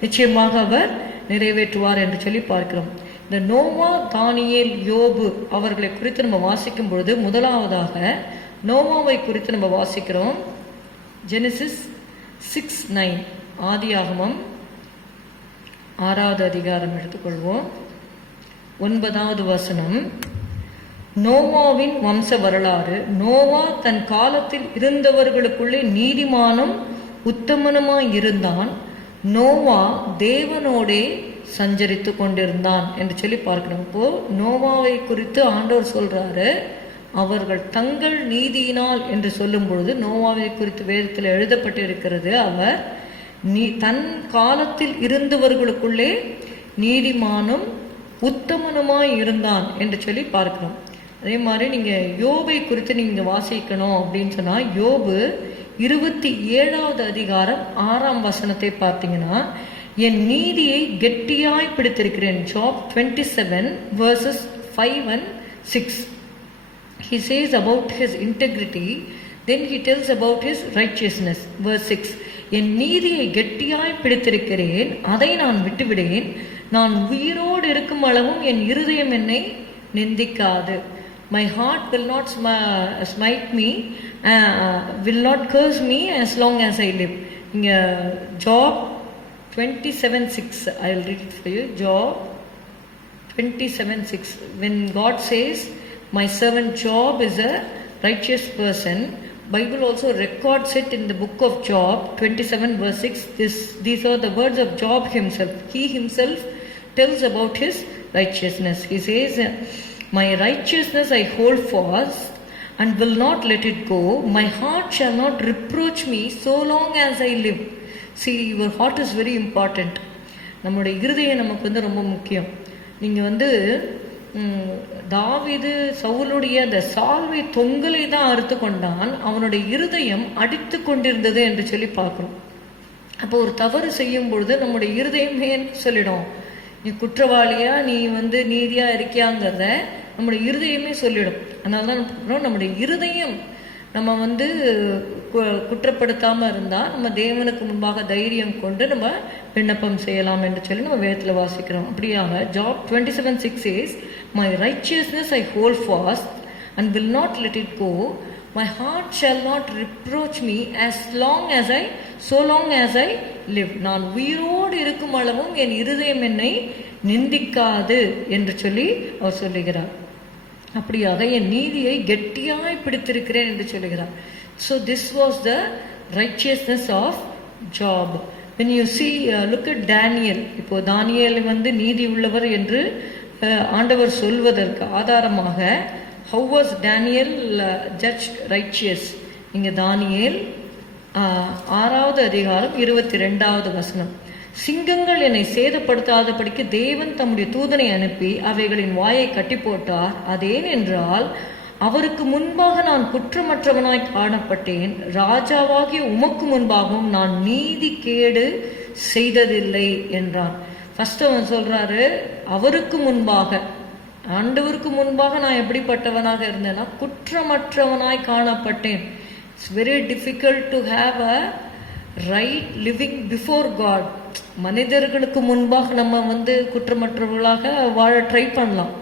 நிச்சயமாக அவர் நிறைவேற்றுவார் என்று சொல்லி பார்க்கிறோம். இந்த நோவா, தானியேல், யோபு அவர்களை குறித்து நம்ம வாசிக்கும் பொழுது முதலாவதாக நோவாவை குறித்து நம்ம வாசிக்கிறோம். ஜெனசிஸ் 6:9, ஆதியாகமம் 6வது அதிகாரம் எடுத்துக்கொள்வோம். 9வது வசனம், நோவாவின் வம்ச வரலாறு. நோவா தன் காலத்தில் இருந்தவர்களுக்குள்ளே நீதிமானும் உத்தமனுமாய் இருந்தான். நோவா தேவனோடே சஞ்சரித்து கொண்டிருந்தான் என்று சொல்லி பார்க்கணும். இப்போ நோவாவை குறித்து ஆண்டவர் சொல்றாரு, அவர்கள் தங்கள் நீதியினால் என்று சொல்லும் பொழுது நோவாவை குறித்து வேதத்தில் எழுதப்பட்டு இருக்கிறது, அவர் தன் காலத்தில் இருந்தவர்களுக்குள்ளே நீதிமானும் உத்தமனுமாய் இருந்தான் என்று சொல்லி பார்க்கிறோம். அதே மாதிரி நீங்க யோபை குறித்து நீங்க வாசிக்கணும் அப்படின்னு சொன்னா யோபு 27வது அதிகாரம் 6ஆம் வசனத்தை பார்த்தீங்கன்னா, என் நீதியை கெட்டியாய் பிடித்திருக்கிறேன். Job 27 verses 5 and 6. He says about his integrity, then he tells about his righteousness. Verse 6, என் நீதியை கெட்டியாய் பிடித்திருக்கிறேன், அதை நான் விட்டுவிடேன். நான் உயிரோடு இருக்கும் அளவும் என் இருதயம் என்னை நிந்திக்காது. My heart will not smite me, will not curse me as long as I live. இங்க Job 27:6, I will read it for you. Job 27:6. When God says, my servant Job is a righteous person, Bible also records it in the book of Job 27 verse 6. These are the words of Job himself. He himself tells about his righteousness. He says, my righteousness I hold fast and will not let it go. My heart shall not reproach me so long as I live. See, your heart is very important. நம்முடைய இருதயம் நமக்கு ரொம்ப முக்கியம். நீங்க தாவீது சவுலுடைய அந்த சால்வை தொங்கலை தான் அறுத்து கொண்டான், அவனுடைய இருதயம் அடித்து கொண்டிருந்தது என்று சொல்லி பார்க்கிறோம். அப்போ ஒரு தவறு செய்யும் பொழுது நம்முடைய இருதயம் ஏன் சொல்லிடும், நீ குற்றவாளியா நீ நீதியா இருக்கியாங்கிறத நம்முடைய இருதயமே சொல்லிடும். அதனாலதான் நம்முடைய இருதயம் நம்ம குற்றப்படுத்தாம இருந்தா நம்ம தேவனுக்கு முன்பாக தைரியம் கொண்டு நம்ம விண்ணப்பம் செய்யலாம் என்று சொல்லி நம்ம வேதத்துல வாசிக்கிறோம். அப்படியாக Job 27:6 says, my righteousness I hold fast and will not let it go. My heart shall not reproach me so long as I live. நான் உயிரோடு இருக்கும் அளவும் என் இருதயம் என்னை நிந்திக்காது என்று சொல்லி அவர் சொல்லுகிறார். அப்படியாக என் நீதியை கெட்டியாய் பிடித்திருக்கிறேன் என்று சொல்லுகிறார். So this was the righteousness of Job. When you see, look at Daniel. இப்போ தானியேல் நீதி உள்ளவர் என்று ஆண்டவர் சொல்வதற்கு ஆதாரமாக how was Daniel judged righteous? இங்க தானியேல் 6வது அதிகாரம் 22வது வசனம். சிங்கங்கள் என்னை சேதப்படுத்தாதபடிக்கு தேவன் தம்முடைய தூதனை அனுப்பி அவைகளின் வாயை கட்டி போட்டார். அதேன் என்றால் அவருக்கு முன்பாக நான் குற்றமற்றவனாய் காணப்பட்டேன். ராஜாவாகிய உமக்கு முன்பாகவும் நான் நீதி கேடு செய்ததில்லை என்றான். ஃபர்ஸ்ட் அவன் சொல்றாரு, அவருக்கு முன்பாக, ஆண்டவருக்கு முன்பாக நான் எப்படிப்பட்டவனாக இருந்தேன்னா குற்றமற்றவனாய் காணப்பட்டேன். It's very difficult to have a right living before God. மனிதர்களுக்கு முன்பாக நம்ம குற்றமற்றவர்களாக வாழ ட்ரை பண்ணலாம்.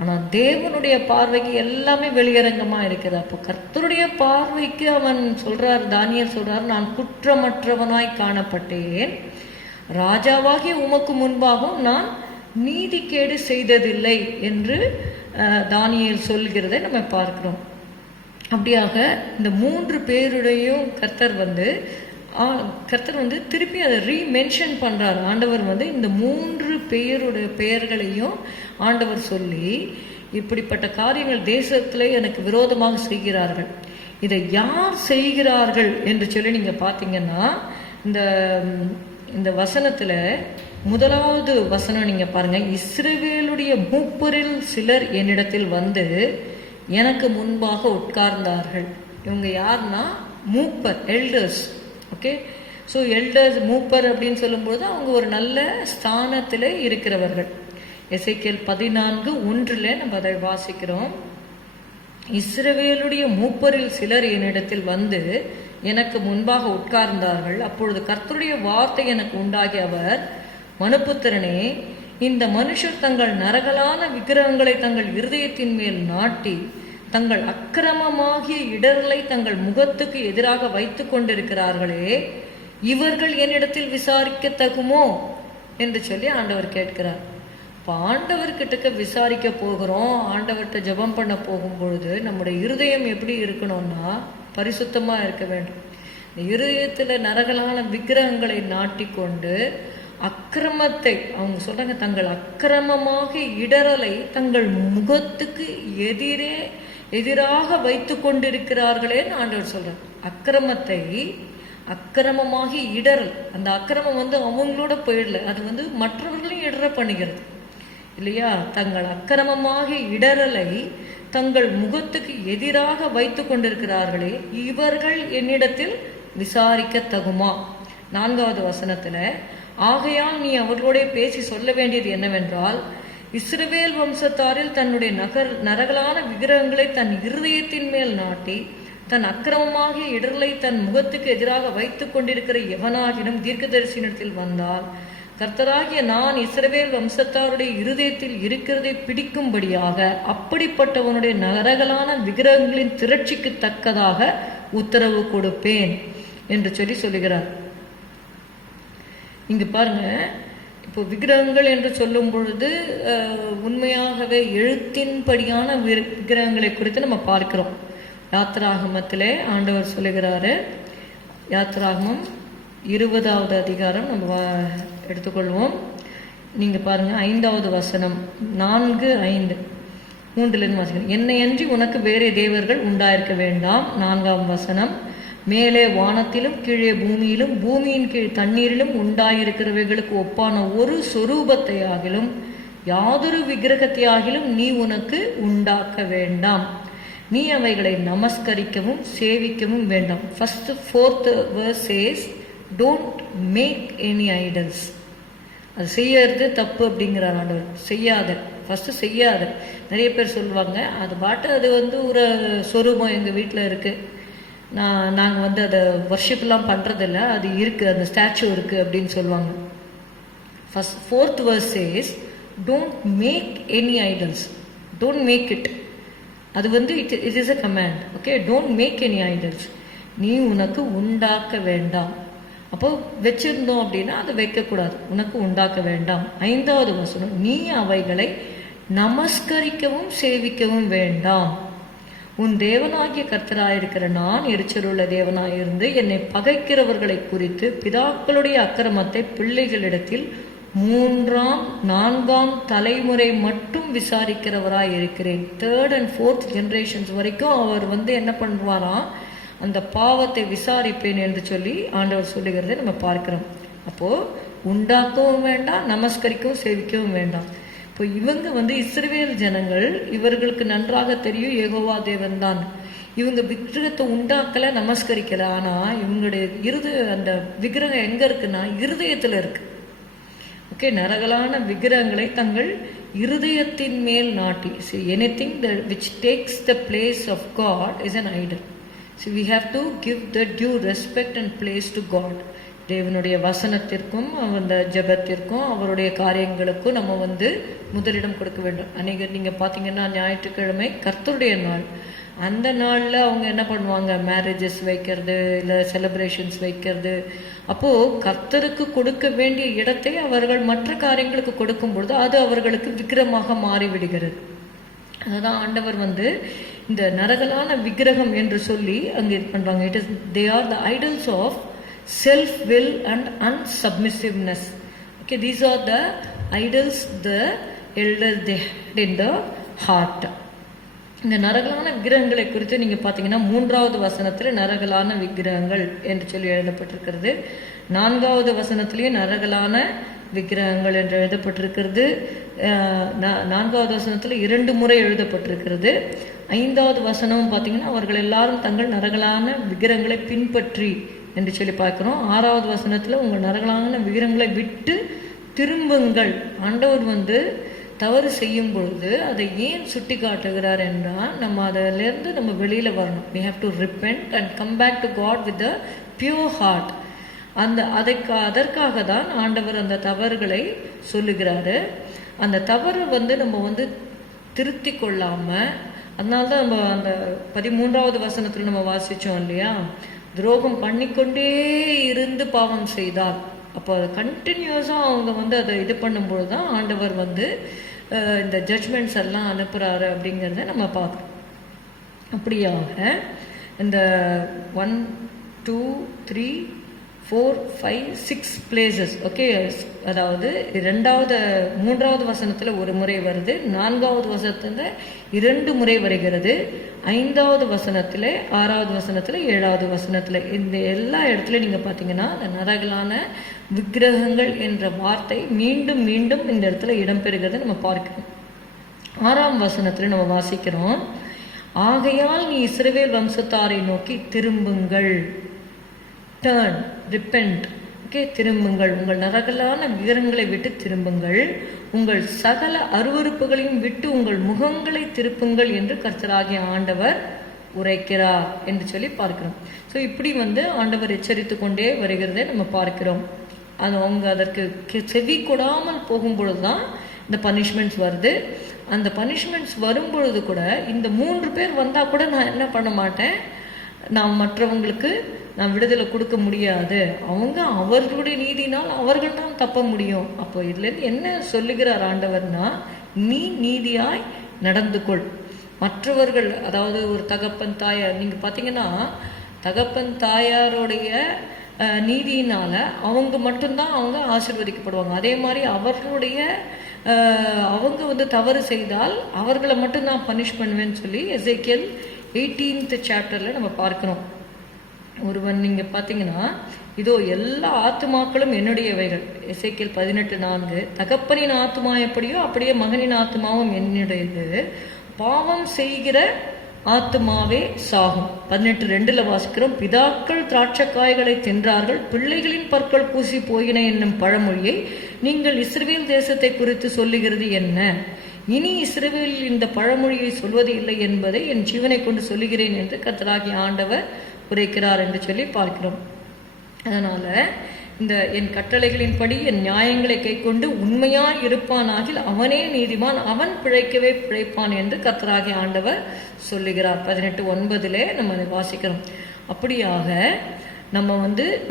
ஆனால் தேவனுடைய பார்வைக்கு எல்லாமே வெளியரங்கமா இருக்குது. அப்போ கர்த்தருடைய பார்வைக்கு அவன் சொல்றார், தானியேல் சொல்றார், நான் குற்றமற்றவனாய் காணப்பட்டேன். ராஜாவாகிய உமக்கு முன்பாகவும் நான் நீதிகேடு செய்ததில்லை என்று தானியேல் சொல்கிறதை நம்ம பார்க்கிறோம். அப்படியாக இந்த 3 பேருடையும் கர்த்தர் திருப்பி அதை ரீமென்ஷன் பண்றார். ஆண்டவர் இந்த 3 பேருடைய பெயர்களையும் ஆண்டவர் சொல்லி, இப்படிப்பட்ட காரியங்கள் தேசத்திலே எனக்கு விரோதமாக செய்கிறார்கள், இதை யார் செய்கிறார்கள் என்று சொல்லி நீங்க பாத்தீங்கன்னா இந்த வசனத்துல முதலாவது வசனம் நீங்க பாருங்க, இஸ்ரவேலுடைய மூப்பரில் சிலர் என்னிடத்தில் வந்து எனக்கு முன்பாக உட்கார்ந்தார்கள். இவங்க யாருன்னா மூப்பர், எல்டர்ஸ். ஓகே, ஸோ எல்டர்ஸ், மூப்பர் அப்படின்னு சொல்லும்போது அவங்க ஒரு நல்ல ஸ்தானத்தில் இருக்கிறவர்கள். எசேக்கியேல் 14:1 நம்ம அதை வாசிக்கிறோம். இஸ்ரவேலுடைய மூப்பரில் சிலர் என்னிடத்தில் வந்து எனக்கு முன்பாக உட்கார்ந்தார்கள். அப்பொழுது கர்த்தருடைய வார்த்தை எனக்கு உண்டாகி, அவர், மனுபுத்திரனே, இந்த மனுஷர் தங்கள் நரகலான விக்கிரகங்களை தங்கள் இருதயத்தின் மேல் நாட்டி தங்கள் அக்கிரமமாகிய இடர்களை தங்கள் முகத்துக்கு எதிராக வைத்து கொண்டிருக்கிறார்களே, இவர்கள் என்னிடத்தில் விசாரிக்க தகுமோ என்று சொல்லி ஆண்டவர் கேட்கிறார். இப்போ ஆண்டவர்கிட்ட விசாரிக்க போகிறோம், ஆண்டவர்கிட்ட ஜெபம் பண்ண போகும் பொழுது நம்முடைய இருதயம் எப்படி இருக்கணும்னா பரிசுத்தமா இருக்க வேண்டும். இந்த இருதயத்துல நரகலான விக்கிரகங்களை நாட்டிக்கொண்டு அக்கிரமத்தை, அவங்க சொல்றாங்க, தங்கள் அக்கிரமமாக இடரலை தங்கள் முகத்துக்கு எதிராக வைத்து கொண்டிருக்கிறார்களேன்னு ஆண்டவர் சொல்றார். அக்கிரமத்தை, அக்கிரமமாகி இடரல், அந்த அக்கிரமம் அவங்களோட போயிடல, அது மற்றவர்களையும் இடர பண்ணுகிறது இல்லையா? தங்கள் அக்கிரமமாக இடரலை தங்கள் முகத்துக்கு எதிராக வைத்து கொண்டிருக்கிறார்களே, இவர்கள் என்னிடத்தில் விசாரிக்க தகுமா? 4வது வசனத்துல, ஆகையால் நீ அவர்களோட பேசி சொல்ல வேண்டியது என்னவென்றால், இஸ்ரவேல் வம்சத்தாரில் தன்னுடைய நரகலான விக்கிரகங்களை தன் இருதயத்தின் மேல் நாட்டி தன் அக்கிரமமாகிய இடர்களை தன் முகத்துக்கு எதிராக வைத்துக் கொண்டிருக்கிற எவனாகினும் தீர்க்கதரிசனத்தில் வந்தால், கர்த்தராகிய நான் இஸ்ரவேல் வம்சத்தாருடைய இருதயத்தில் இருக்கிறதை பிடிக்கும்படியாக அப்படிப்பட்டவனுடைய நரகலான விக்கிரகங்களின் திரட்சிக்கு தக்கதாக உத்தரவு கொடுப்பேன் என்று சொல்லுகிறார். இங்க பாருங்க, இப்போ விக்கிரகங்கள் என்று சொல்லும் பொழுது உண்மையாகவே எழுத்தின்படியான விக்கிரகங்களை குறித்து நம்ம பார்க்கிறோம். யாத்ராகமத்திலே ஆண்டவர் சொல்லுகிறாரு, யாத்ராகமம் 20வது அதிகாரம் நம்ம எடுத்துக்கொள்வோம். நீங்க பாருங்க, 5வது வசனம், 4:5, 3 வாசிக்கிறேன். என்னையன்றி உனக்கு வேறே தேவர்கள் உண்டாயிருக்க வேண்டாம். 4ஆம் வசனம், மேலே வானத்திலும் கீழே பூமியிலும் பூமியின் கீழ் தண்ணீரிலும் உண்டாயிருக்கிறவைகளுக்கு ஒப்பான ஒரு சொரூபத்தை ஆகிலும் யாதொரு விக்கிரகத்தை ஆகிலும் நீ உனக்கு உண்டாக்க வேண்டாம். நீ அவைகளை நமஸ்கரிக்கவும் சேவிக்கவும் வேண்டாம். First 4th verse says, don't make any idols. அது செய்யறது தப்பு அப்படிங்கிறார் ஆண்டவர். செய்யாத, ஃபர்ஸ்ட் செய்யாத. நிறைய பேர் சொல்லுவாங்க, அது பாட்டு அது ஒரு சொரூபம் எங்கள் வீட்டில் இருக்கு, நாங்கள் அதை வர்ஷிப்லாம் பண்ணுறதில்ல, அது இருக்குது, அந்த ஸ்டாச்சு இருக்குது அப்படின்னு சொல்லுவாங்க. First 4th verse says, don't make any idols. Don't make it. அது it is a command. Okay, don't make any idols. நீ உனக்கு உண்டாக்க வேண்டாம். அப்போ வச்சிருந்தோம் அப்படின்னா அதை வைக்கக்கூடாது, உனக்கு உண்டாக்க வேண்டாம். 5வது வசனம், நீ அவைகளை நமஸ்கரிக்கவும் சேவிக்கவும் வேண்டாம். உன் தேவனாகிய கர்த்தராயிருக்கிற நான் எரிச்சலுள்ள தேவனாயிருந்து என்னை பகைக்கிறவர்களை குறித்து பிதாக்களுடைய அக்கிரமத்தை பிள்ளைகளிடத்தில் 3ஆம் 4ஆம் தலைமுறை மட்டும் விசாரிக்கிறவராய் இருக்கிறேன். 3rd and 4th generations வரைக்கும் அவர் என்ன பண்ணுவாராம், அந்த பாவத்தை விசாரிப்பேன் என்று சொல்லி ஆண்டவர் சொல்லுகிறதை நம்ம பார்க்கிறோம். அப்போ உண்டாக்கவும் வேண்டாம், நமஸ்கரிக்கவும் சேவிக்கவும் வேண்டாம். இப்போ இவங்க இஸ்ரவேல் ஜனங்கள், இவர்களுக்கு நன்றாக தெரியும் யெகோவா தேவன் தான். இவங்க விக்கிரகத்தை உண்டாக்கல, நமஸ்கரிக்கல. ஆனா இவங்களுடைய அந்த விக்கிரகம் எங்க இருக்குன்னா இருதயத்துல இருக்கு. ஓகே, நரகலான விக்கிரகங்களை தங்கள் இருதயத்தின் மேல் நாட்டி. See, anything that which takes the place of God is an idol. See, we have to give the due respect and place to God. தேவனுடைய வசனத்திற்கும் அந்த ஜெபத்திற்கும் அவருடைய காரியங்களுக்கும் நம்ம முதலிடம் கொடுக்க வேண்டும். நீங்க பாத்தீங்கன்னா ஞாயிற்றுக்கிழமை கர்த்தருடைய நாள். அந்த நாள்ல அவங்க என்ன பண்ணுவாங்க, மேரேஜஸ் வைக்கிறது, இல்ல செலிப்ரேஷன்ஸ் வைக்கிறது. அப்போ கர்த்தருக்கு கொடுக்க வேண்டிய இடத்தை அவர்கள் மற்ற காரியங்களுக்கு கொடுக்கும் பொழுது அது அவர்களுக்கு விக்கிரமாக மாறிவிடுகிறது. அதான் ஆண்டவர் இந்த நரகலான விக்கிரகம் என்று சொல்லி அங்க இது பண்றாங்க. It is they are the idols of self will and unsubmissiveness. Okay, these are the idols the elders they had in the heart. இந்த நரகலான விக்கிரகங்களை குறித்து நீங்க பாத்தீங்கன்னா 3வது வசனத்துல நரகலான விக்கிரகங்கள் என்று சொல்லி எழுதப்பட்டிருக்கிறது. 4வது வசனத்திலேயே நரகலான விக்கிரகங்கள் என்று எழுதப்பட்டிருக்கிறது. 4வது வசனத்துல 2 முறை எழுதப்பட்டிருக்கிறது. 5வது வசனமும் பாத்தீங்கன்னா அவர்கள் எல்லாரும் தங்கள் நரகலான விக்கிரகங்களை பின்பற்றி என்று சொல்லி பார்க்கிறோம். 6வது வசனத்துல உங்கள் நரகலான விக்கிரகங்களை விட்டு திரும்புங்கள். ஆண்டவர் தவறு செய்யும் பொழுது அதை ஏன் சுட்டி காட்டுகிறார் என்றால் நம்ம அதிலிருந்து நம்ம வெளியில வரணும். we have to repent and come back to God with a pure heart. அதற்காக தான் ஆண்டவர் அந்த தவறுகளை சொல்லுகிறாரு. அந்த தவறு நம்ம திருத்தி கொள்ளாம, அதனால்தான் நம்ம அந்த 13வது வசனத்துல நம்ம வாசிச்சோம் இல்லையா, துரோகம் பண்ணிக்கொண்டே இருந்து பாவம் செய்தால், அப்போ கண்டினியூஸா அவங்க அதை இது பண்ணும்போது தான் ஆண்டவர் இந்த ஜட்ஜ்மெண்ட்ஸ் எல்லாம் அனுப்புறாரு அப்படிங்கிறத நம்ம பார்க்கணும். அப்படியாக இந்த 1 2 3 4 5 6 பிளேசஸ். ஓகே, அதாவது 3வது வசனத்துல ஒரு முறை வருது, 4வது வசனத்துல 2 முறை வருகிறது, 5வது வசனத்துல, 6வது வசனத்துல, 7வது வசனத்துல. இந்த எல்லா இடத்துலயும் நீங்க பாத்தீங்கன்னா அந்த நரகலான விக்கிரகங்கள் என்ற வார்த்தை மீண்டும் மீண்டும் இந்த இடத்துல இடம்பெறுகிறத நம்ம பார்க்கிறோம். 6ஆம் வசனத்துல நம்ம வாசிக்கிறோம், ஆகையால் நீ இஸ்ரவேல் வம்சத்தாரை நோக்கி திரும்புங்கள். Turn, repent. ஓகே, திரும்புங்கள், உங்கள் நரகலான விக்கிரகங்களை விட்டு திரும்புங்கள், உங்கள் சகல அருவருப்புகளையும் விட்டு உங்கள் முகங்களை திருப்புங்கள் என்று கர்த்தராகிய ஆண்டவர் உரைக்கிறார் என்று சொல்லி பார்க்கிறோம். ஸோ இப்படி ஆண்டவர் எச்சரித்து கொண்டே வருகிறதை நம்ம பார்க்கிறோம். அவங்க அதற்கு செவி கொடாமல் போகும் பொழுதுதான் இந்த பனிஷ்மெண்ட்ஸ் வருது. அந்த பனிஷ்மெண்ட்ஸ் வரும் பொழுது கூட இந்த 3 பேர் வந்தா கூட நான் என்ன பண்ண மாட்டேன், நான் மற்றவங்களுக்கு நான் விடுதலை கொடுக்க முடியாது. அவங்க அவர்களுடைய நீதினால் அவர்கள் தான் தப்ப முடியும். அப்போ இதுல இருந்து என்ன சொல்லுகிறார் ஆண்டவர்னா, நீ நீதியாய் நடந்து கொள். மற்றவர்கள், அதாவது ஒரு தகப்பன் தாயார், நீங்க பாத்தீங்கன்னா தகப்பன் தாயாருடைய நீதியினால அவங்க மட்டும்தான் அவங்க ஆசீர்வதிக்கப்படுவாங்க. அதே மாதிரி அவர்களுடைய அவங்க தவறு செய்தால் அவர்களை மட்டும்தான் பனிஷ் பண்ணுவேன்னு சொல்லி எசேக்கியேல் 18th சாப்டர்ல நம்ம பார்க்கிறோம். ஒருவன் நீங்க பாத்தீங்கன்னா, இதோ எல்லா ஆத்துமாக்களும் என்னுடையவைகள், எசேக்கியேல் 18:4. தகப்பனின் ஆத்துமா எப்படியோ அப்படியே மகனின் ஆத்துமாவும் என்னுடையது, பாவம் செய்கிற ஆத்துமாவே சாகும். 18:2 வாசிக்கிறோம், பிதாக்கள் திராட்சக்காய்களை தின்றார்கள், பிள்ளைகளின் பற்கள் பூசி போயின என்னும் பழமொழியை நீங்கள் இஸ்ரவேல் தேசத்தை குறித்து சொல்லுகிறது என்ன? இனி இஸ்ரவேல் இந்த பழமொழியை சொல்வது இல்லை என்பதை என் ஜீவனை கொண்டு சொல்லுகிறேன் என்று கர்த்தராகிய ஆண்டவர் உரைக்கிறார் என்று சொல்லி பார்க்கிறோம். அதனால இந்த என் கட்டளைகளின்படி என் நியாயங்களை கை கொண்டு உண்மையாய் இருப்பானாகில் அவனே நீதிமான், அவன் பிழைக்கவே பிழைப்பான் என்று கர்த்தராகிய ஆண்டவர் சொல்லுகிறார். 18:9 நம்ம அதை வாசிக்கிறோம். அப்படியாக நம்ம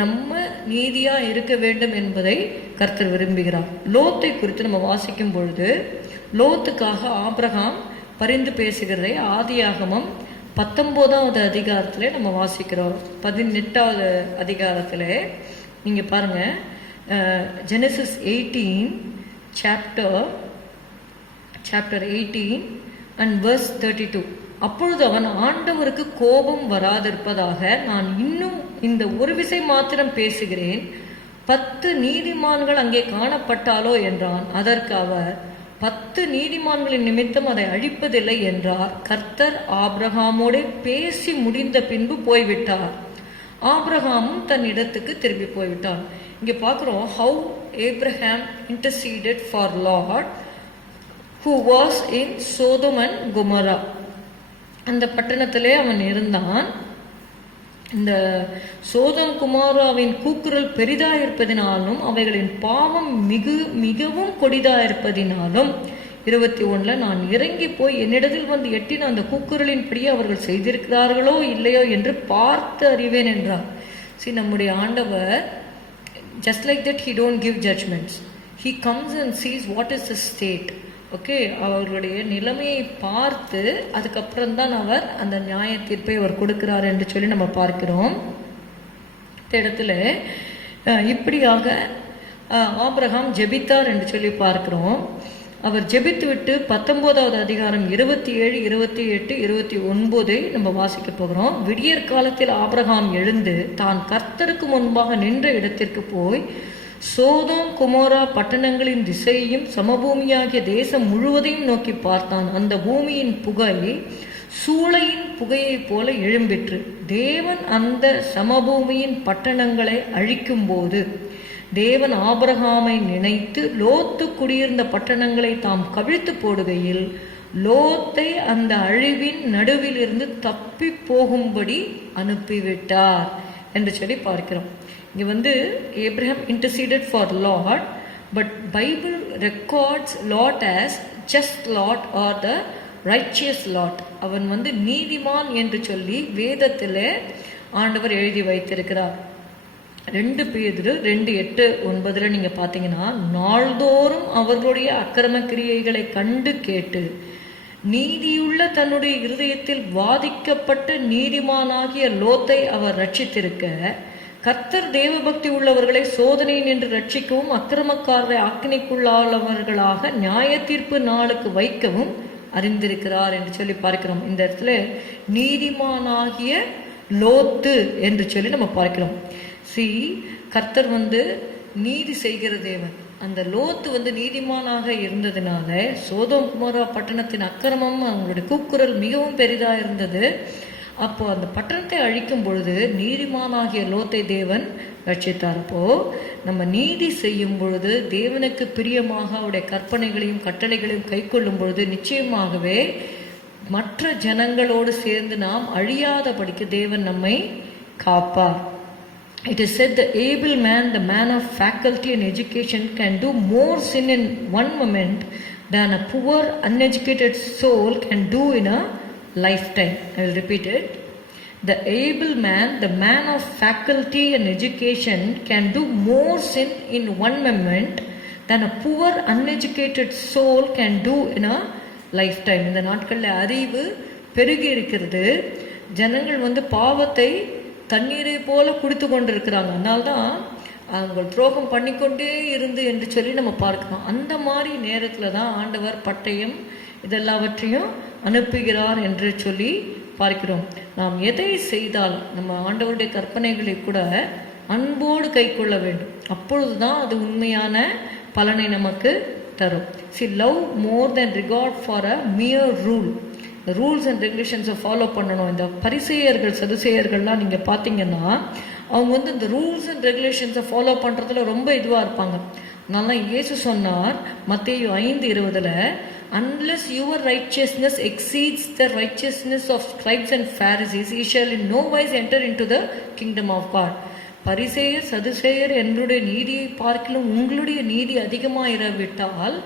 நம்ம நீதியா இருக்க வேண்டும் என்பதை கர்த்தர் விரும்புகிறார். லோத்தை குறித்து நம்ம வாசிக்கும் பொழுது லோத்துக்காக ஆபிரகாம் பரிந்து பேசுகிறதை ஆதியாகமம் 19வது அதிகாரத்திலே நம்ம வாசிக்கிறோம். 18வது அதிகாரத்திலே நீங்க பாருங்க, ஜெனசிஸ் 18 சாப்டர் 18 and verse 32. அப்பொழுது அவன், ஆண்டவருக்கு கோபம் வராதிருப்பதாக நான் இன்னும் இந்த ஒரு விசை மாத்திரம் பேசுகிறேன், 10 நீதிமான்கள் அங்கே காணப்பட்டாலோ என்றான். அதற்கு அவர், 10 நீதிமான்களின் நிமித்தம் அதை அழிப்பதில்லை என்றார். கர்த்தர் ஆபிரகாமோடு பேசி முடிந்த பின்பு போய்விட்டார். ஆபிரகாமும் தன் இடத்துக்கு திரும்பி போய்விட்டான். இங்கே பார்க்குறோம் how Abraham interceded for Lot who was in Sodom and Gomorrah. அந்த பட்டணத்திலே அவன் இருந்தான். இந்த சோதம் குமாராவின் கூக்குரல் பெரிதாயிருப்பதினாலும் அவைகளின் பாவம் மிகவும் கொடிதாயிருப்பதினாலும் 21 நான் இறங்கி போய் என்னிடத்தில் வந்து எட்டின அந்த கூக்குரலின்படி அவர்கள் செய்திருக்கிறார்களோ இல்லையோ என்று பார்த்து அறிவேன் என்றார். சரி, நம்முடைய ஆண்டவர் just like that he don't give judgments. He comes and sees what is the state. Okay, அவர்களுடைய நிலைமையை பார்த்து அதுக்கப்புறம் தான் அவர் அந்த நியாய தீர்ப்பை அவர் கொடுக்கிறார் என்று சொல்லி நம்ம பார்க்கிறோம். இந்த இடத்துல இப்படியாக ஆபிரகாம் ஜெபித்தார் என்று சொல்லி பார்க்கிறோம். அவர் ஜெபித்து விட்டு 19வது அதிகாரம் 27, 28, 29 நம்ம வாசிக்க போகிறோம். விடியற் காலத்தில் ஆபிரகாம் எழுந்து தான் கர்த்தருக்கு முன்பாக நின்ற இடத்திற்கு போய் சோதோம் குமோரா பட்டணங்களின் திசையையும் சமபூமியாகிய தேசம் முழுவதையும் நோக்கி பார்த்தான். அந்த பூமியின் புகை சூளையின் புகையைப் போல எழும்பிற்று. தேவன் அந்த சமபூமியின் பட்டணங்களை அழிக்கும் போது தேவன் ஆபிரகாமை நினைத்து லோத்து குடியிருந்த பட்டணங்களை தாம் கவிழ்த்து போடுகையில் லோத்தை அந்த அழிவின் நடுவில் இருந்து தப்பி போகும்படி அனுப்பிவிட்டார் என்று சொல்லி பார்க்கிறோம். இங்கே Abraham interceded for Lot, but Bible records Lot as just Lot or the righteous Lot. அவன் நீதிமான் என்று சொல்லி வேதத்திலே ஆண்டவர் எழுதி வைத்திருக்கிறார். 2 பேதுரு 2:8-9 நீங்க பார்த்தீங்கன்னா, நாள்தோறும் அவர்களுடைய அக்கிரம கிரியைகளை கண்டு கேட்டு நீதியுள்ள தன்னுடைய இருதயத்தில் வாதிக்கப்பட்ட நீதிமானாகிய லோத்தை அவர் ரட்சித்திருக்க, கர்த்தர் தேவபக்தி உள்ளவர்களை சோதனையின் என்று ரட்சிக்கவும் அக்கிரமக்காரரை ஆக்கினைக்குள்ளாளவர்களாக நியாய தீர்ப்பு நாளுக்கு வைக்கவும் அறிந்திருக்கிறார் என்று சொல்லி பார்க்கிறோம். இந்த இடத்துல நீதிமானாகிய லோத்து என்று சொல்லி நம்ம பார்க்கிறோம். கர்த்தர் நீதி செய்கிற தேவன். அந்த லோத்து நீதிமானாக இருந்ததுனால சோதோம் குமாரா பட்டணத்தின் அக்கிரமம் அவங்களுடைய கூக்குரல் மிகவும் பெரிதா இருந்தது. அப்போ அந்த பட்டணத்தை அழிக்கும் பொழுது நீதிமானாகிய லோத்தை தேவன் ரட்சித்தார். அப்போ நம்ம நீதி செய்யும் பொழுது தேவனுக்கு பிரியமாக அவருடைய கற்பனைகளையும் கட்டளைகளையும் கை கொள்ளும் பொழுது நிச்சயமாகவே மற்ற ஜனங்களோடு சேர்ந்து நாம் அழியாதபடிக்கு தேவன் நம்மை காப்பார். It is said the able man, the man of faculty and education, can do more sin in one moment than a poor uneducated soul can do in a lifetime. I will repeat it. The able man, the man of faculty and education, can do more sin in one moment than a poor uneducated soul can do in a lifetime. இந்த நாட்களில் அறிவு பெருகி இருக்கிறது. ஜனங்கள் பாவத்தை தண்ணீரை போல குடித்து கொண்டிருக்கிறாங்க. அதனால்தான் அவங்க துரோகம் பண்ணிக்கொண்டே இருந்து என்று சொல்லி நம்ம பார்க்கிறோம். அந்த மாதிரி நேரத்தில் தான் ஆண்டவர் பட்டயம் இதெல்லாவற்றையும் அனுப்புகிறார் என்று சொல்லி பார்க்கிறோம். நாம் எதை செய்தால் நம்ம ஆண்டவருடைய கற்பனைகளை கூட அன்போடு கை கொள்ள வேண்டும். அப்பொழுது தான் அது உண்மையான பலனை நமக்கு தரும். Love more than regard for a mere rule. Rules and ரெகுலேஷன்ஸை ஃபாலோ பண்ணணும். இந்த பரிசேயர்கள் சதுசேயர்கள்லாம் நீங்கள் பார்த்தீங்கன்னா அவங்க இந்த ரூல்ஸ் அண்ட் ரெகுலேஷன்ஸை ஃபாலோ பண்ணுறதுல ரொம்ப இதுவாக இருப்பாங்க. அதனால இயேசு சொன்னார் மத்தேயு 5:20, unless your righteousness exceeds the righteousness of scribes and Pharisees, ye shall in no wise enter into the kingdom of God. பரிசேயர் சதுசேயர் என்னுடைய நீதியை பார்க்கலும் உங்களுடைய நீதி அதிகமாக இராவிட்டால்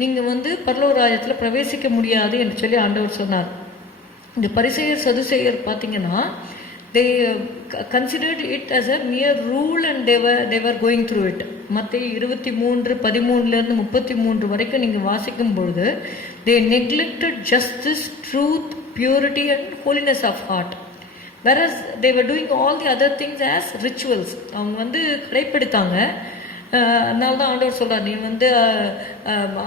நீங்கள் பரலோக ராஜ்யத்தில் பிரவேசிக்க முடியாது என்று சொல்லி ஆண்டவர் சொன்னார். இந்த பரிசேயர் சதுசேயர் பார்த்தீங்கன்னா they considered it as a mere rule and they were going through it. மத்தேயு 23:13-33 வரைக்கும் நீங்கள் வாசிக்கும் பொழுது they neglected justice, truth, purity and holiness of heart, whereas they were doing all the other things as rituals. அவங்க கடைப்பிடித்தாங்க. அதனால தான் ஆண்டவர் சொல்கிறார், நீ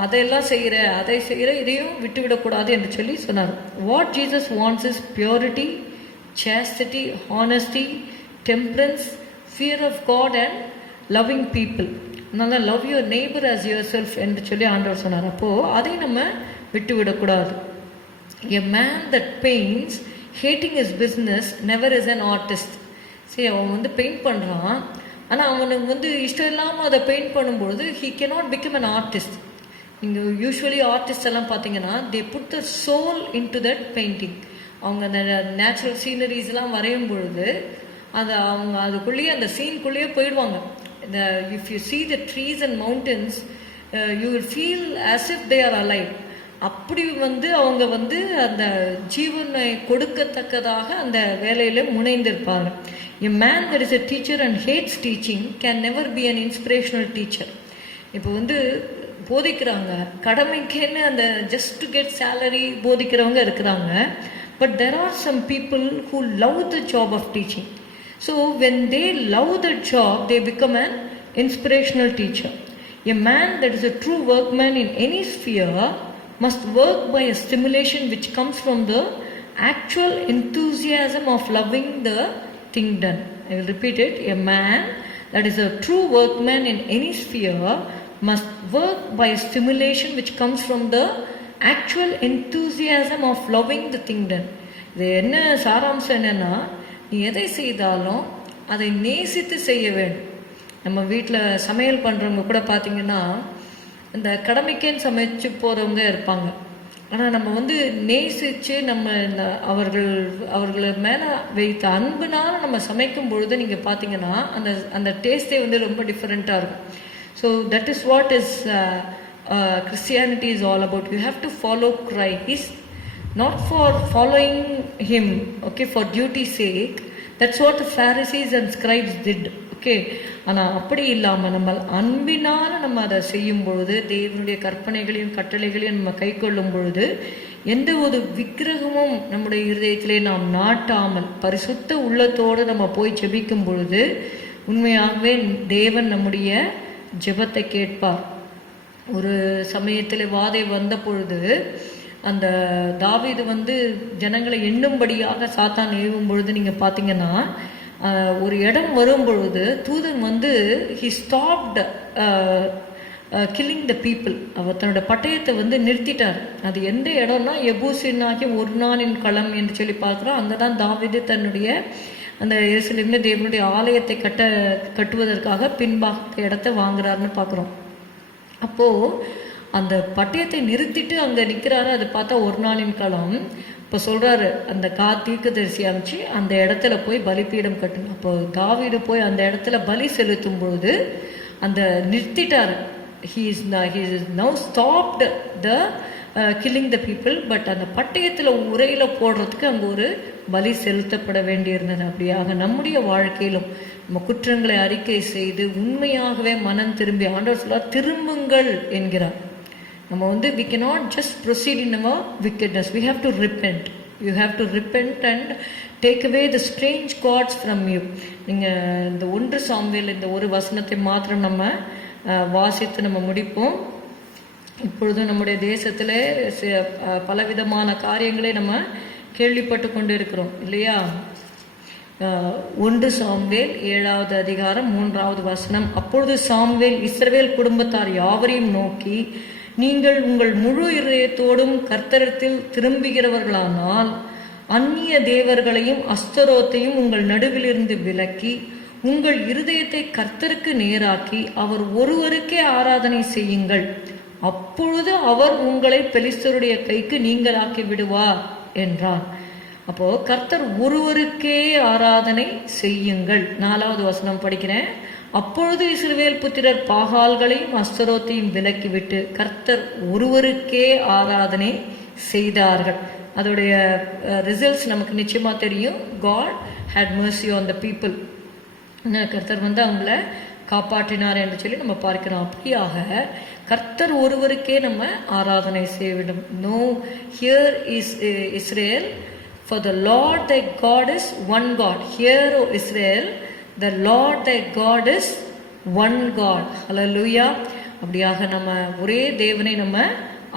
அதையெல்லாம் செய்கிற அதை செய்கிற இதையும் விட்டுவிடக்கூடாது என்று சொல்லி சொன்னார். What Jesus wants is purity, chastity, honesty, temperance, fear of God and loving people. அதனால love your neighbour as yourself என்று சொல்லி ஆண்டவர் சொன்னார். அப்போது அதை நம்ம விட்டு விடக்கூடாது. A man that paints hating his business never is an artist. சரி, அவன் வந்து பெயிண்ட் பண்ணுறான், ஆனால் அவனுக்கு வந்து இஷ்டம் இல்லாமல் அதை பெயிண்ட் பண்ணும்பொழுது he cannot become an artist. நீங்கள் யூஸ்வலி ஆர்டிஸ்ட் எல்லாம் பார்த்தீங்கன்னா they put the soul into that painting. அவங்க அந்த நேச்சுரல் சீனரிஸ்லாம் வரையும் பொழுது அவங்க அதுக்குள்ளேயே அந்த சீனுக்குள்ளேயே போயிடுவாங்க. If you see the trees and mountains, you will feel as if they are alive. அப்படி வந்து அவங்க வந்து அந்த ஜீவனை கொடுக்கத்தக்கதாக அந்த வேலையில முனைந்திருப்பாங்க. A man that is a teacher and hates teaching can never be an inspirational teacher. இப்போ வந்து போதிக்கிறாங்க, கடமைக்கேன்னு அந்த just to get salary போதிக்கிறவங்க இருக்கிறாங்க. But there are some people who love the job of teaching. So when they love the job, they become an inspirational teacher. A man that is a true workman in any sphere must work by a stimulation which comes from the actual enthusiasm of loving the thing done. I will repeat it. A man that is a true workman in any sphere must work by a stimulation which comes from the actual enthusiasm of loving the thing done. இது என்ன சாராம்சம் என்னன்னா, நீ எதை செய்தாலும் அதை நேசித்து செய்ய வேண்டும். நம்ம வீட்டில் சமையல் பண்ணுறவங்க கூட பார்த்திங்கன்னா இந்த கடமைக்கேன்னு சமைச்சு போகிறவங்க இருப்பாங்க. ஆனால் நம்ம வந்து நேசித்து நம்ம அவர்களை மேலே வைத்த அன்புனால நம்ம சமைக்கும் பொழுது நீங்கள் பார்த்தீங்கன்னா அந்த டேஸ்ட்டே வந்து ரொம்ப டிஃப்ரெண்ட்டாக இருக்கும். So that is what is Christianity is all about. You have to follow Christ, not for following him, okay, for duty's sake. That's what the Pharisees and scribes did, okay. ஆனால் அப்படி இல்லாமல் நம்ம அன்பினால் நம்ம அதை செய்யும் பொழுது, தேவனுடைய கற்பனைகளையும் கட்டளைகளையும் நம்ம கை கொள்ளும் பொழுது, எந்த ஒரு விக்கிரகமும் நம்முடைய இருதயத்திலே நாம் நாட்டாமல் பரிசுத்த உள்ளத்தோடு நம்ம போய் ஜெபிக்கும் பொழுது உண்மையாகவே தேவன் நம்முடைய ஜெபத்தை கேட்பார். ஒரு சமயத்தில் வாதை வந்த பொழுது அந்த தாவீது வந்து ஜனங்களை எண்ணும்படியாக சாத்தான் ஏவும் பொழுது நீங்கள் பார்த்தீங்கன்னா ஒரு இடம் வரும் பொழுது தூதன் வந்து he stopped killing the people. அவர் தன்னோட பட்டயத்தை வந்து நிறுத்திட்டார். அது எந்த இடம்னா எபூசினாகிய ஒர்னானின் களம் என்று சொல்லி பார்க்குறோம். அங்கே தான் தாவீது தன்னுடைய அந்த எருசலேமில் தேவனுடைய ஆலயத்தை கட்டுவதற்காக பின்பாக இடத்தை வாங்குறாருன்னு பார்க்குறோம். அப்போது அந்த பட்டயத்தை நிறுத்திட்டு அங்கே நிற்கிறாரு. அது பார்த்தா ஒர்னானின் களம். இப்போ சொல்கிறாரு, அந்த தீர்க்கதரிசி அமைச்சு அந்த இடத்துல போய் பலிபீடம் கட்டணும். அப்போ தாவீது போய் அந்த இடத்துல பலி செலுத்தும் பொழுது அந்த நிறுத்திட்டார். he is now stopped the killing the people. But அந்த பட்டயத்தில் உரையில் போடுறதுக்கு அங்கே ஒரு பலி செலுத்தப்பட வேண்டியிருந்தது. அப்படியாக நம்முடைய வாழ்க்கையிலும் நம்ம குற்றங்களை அறிக்கை செய்து உண்மையாகவே மனம் திரும்பி, ஆண்டவர் சொல்றார் திரும்புங்கள் என்கிறார். நம்ம வந்து we cannot just proceed in our wickedness. We have to repent. You have to repent and take away the strange gods from you. நீங்கள் இந்த 1 சாமுவேல் இந்த ஒரு வசனத்தை மாத்திரம் நம்ம வாசித்து நம்ம முடிப்போம். இப்பொழுதும் நம்முடைய தேசத்தில் பலவிதமான காரியங்களை நம்ம கேள்விப்பட்டு கொண்டு இருக்கிறோம் இல்லையா? 1 சாமுவேல் 7வது அதிகாரம் 3வது வசனம். அப்பொழுது சாமுவேல் இஸ்ரவேல் குடும்பத்தார் யாவரையும் நோக்கி, நீங்கள் உங்கள் முழு இதயத்தோடும் கர்த்தரிடத்தில் திரும்புகிறவர்களானால் அந்நிய தேவர்களையும் அஸ்தரோத்தையும் உங்கள் நடுவிலிருந்து விலக்கி உங்கள் இருதயத்தை கர்த்தருக்கு நேராக்கி அவர் ஒருவருக்கே ஆராதனை செய்யுங்கள். அப்பொழுது அவர் உங்களை பெலிஸ்தருடைய கைக்கு நீங்களாக்கி விடுவார் என்றார். அப்போ கர்த்தர் ஒருவருக்கே ஆராதனை செய்யுங்கள். 4வது வசனம் படிக்கிறேன். அப்பொழுது இஸ்ரவேல் புத்திரர் பாகால்களையும் அஸ்தரோத்தையும் விலக்கிவிட்டு கர்த்தர் ஒருவருக்கே ஆராதனை செய்தார்கள். அதோடைய ரிசல்ட்ஸ் நமக்கு நிச்சயமா தெரியும். God had mercy on the people. கர்த்தர் வந்து அவங்கள காப்பாற்றினார் என்று சொல்லி நம்ம பார்க்கிறோம். அப்படியாக கர்த்தர் ஒருவருக்கே நம்ம ஆராதனை செய்ய வேண்டும். No, here is Israel, for the Lord thy God is one God. Hear, O Israel, the Lord thy God is one God. Hallelujah. அப்படியாக நம்ம ஒரே தேவனை நம்ம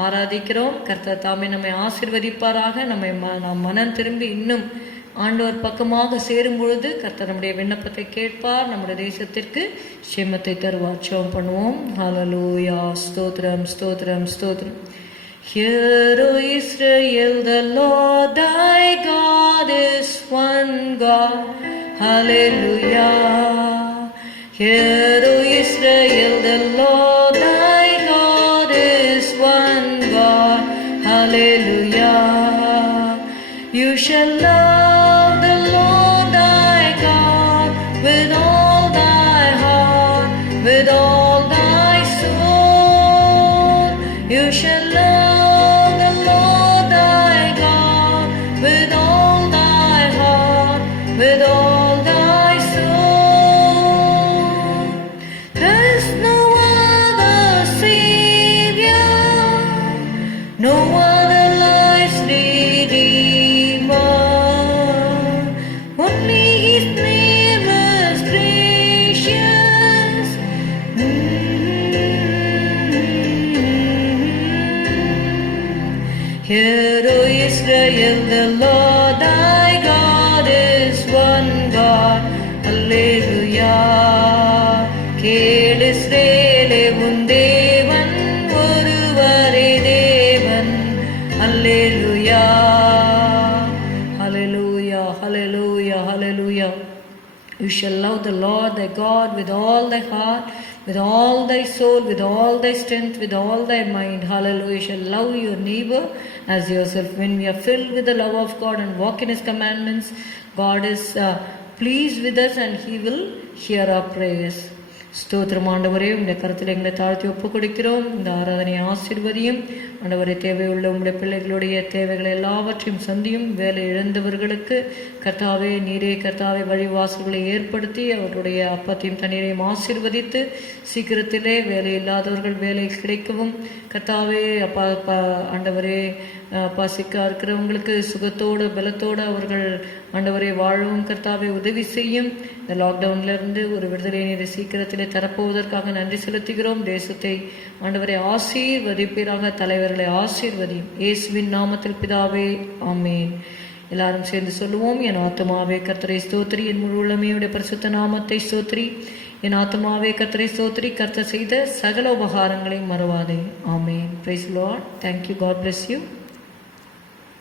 ஆராதிக்கிறோம். கர்த்தர் தாமே நம்மை ஆசீர்வதிப்பாராக. நாம் மனம் திரும்பி இன்னும் ஆண்டவர் பக்கமாக சேரும் பொழுது கர்த்தர் நம்முடைய விண்ணப்பத்தை கேட்பார், நம்முடைய தேசத்திற்கு க்ஷேமத்தை தருவார். ஜெபம் பண்ணுவோம். ஹல்லேலூயா. ஸ்தோத்திரம் ஸ்தோத்திரம் ஸ்தோத்திரம். Hear, O Israel, the Lord thy God is one God. Hallelujah. Hear, O Israel, the Lord thy God is one God. Hallelujah. You shall love the Lord thy God with all thy heart, with all thy soul. You shall love the Lord thy God with all thy heart, with all thy soul. There is no other Savior, no other life's Redeemer. Only His name is gracious. Hear, O Israel, the Lord thy God is one God. Hallelujah. கேள் இஸ்ரவேலே, உன் தேவன் ஒருவரே தேவன். Hallelujah. Hallelujah. Hallelujah. Hallelujah. You shall love the Lord thy God with all thy heart, with all thy soul, with all thy strength, with all thy mind. Hallelujah. You shall love your neighbor as yourself. When we are filled with the love of God and walk in His commandments, God is pleased with us and He will hear our prayers. ஸ்தோத்திரம் ஆண்டவரே, உடைய கருத்தில் எங்களை தாழ்த்தி ஒப்புக் கொடுக்கிறோம். இந்த ஆராதனை ஆசீர்வதியும் ஆண்டவரே. தேவையுள்ள உங்களுடைய பிள்ளைகளுடைய தேவைகளை எல்லாவற்றையும் சந்தியும். வேலை இழந்தவர்களுக்கு கர்த்தாவே நீரே கர்த்தாவே வழிவாசல்களை ஏற்படுத்தி அவர்களுடைய அப்பத்தையும் தண்ணீரையும் ஆசீர்வதித்து சீக்கிரத்திலே வேலை இல்லாதவர்கள் வேலை கிடைக்கவும் கர்த்தாவே அப்பா ஆண்டவரே பசிக்கா இருக்கிறவங்களுக்கு சுகத்தோடு பலத்தோடு அவர்கள் ஆண்டவரை வாழவும் கர்த்தாவை உதவி செய்யும். இந்த லாக்டவுன்ல இருந்து ஒரு விடுதலை நீரை சீக்கிரத்திலே தரப்போவதற்காக நன்றி செலுத்துகிறோம். தேசத்தை ஆண்டவரை ஆசீர்வதிப்பீராக, தலைவர்களை ஆசீர்வதியும். இயேசுவின் நாமத்தில் பிதாவே, ஆமேன். எல்லாரும் சேர்ந்து சொல்லுவோம். என் ஆத்துமாவே கர்த்தரை ஸ்தோத்திரி, என் முழு உள்ளமையுடைய பரிசுத்த நாமத்தை ஸ்தோத்திரி. என் ஆத்துமாவே கர்த்தரை ஸ்தோத்திரி, கர்த்தர் செய்த சகல உபகாரங்களை மறவாதே. Amen. Praise the Lord. Thank you. God bless you.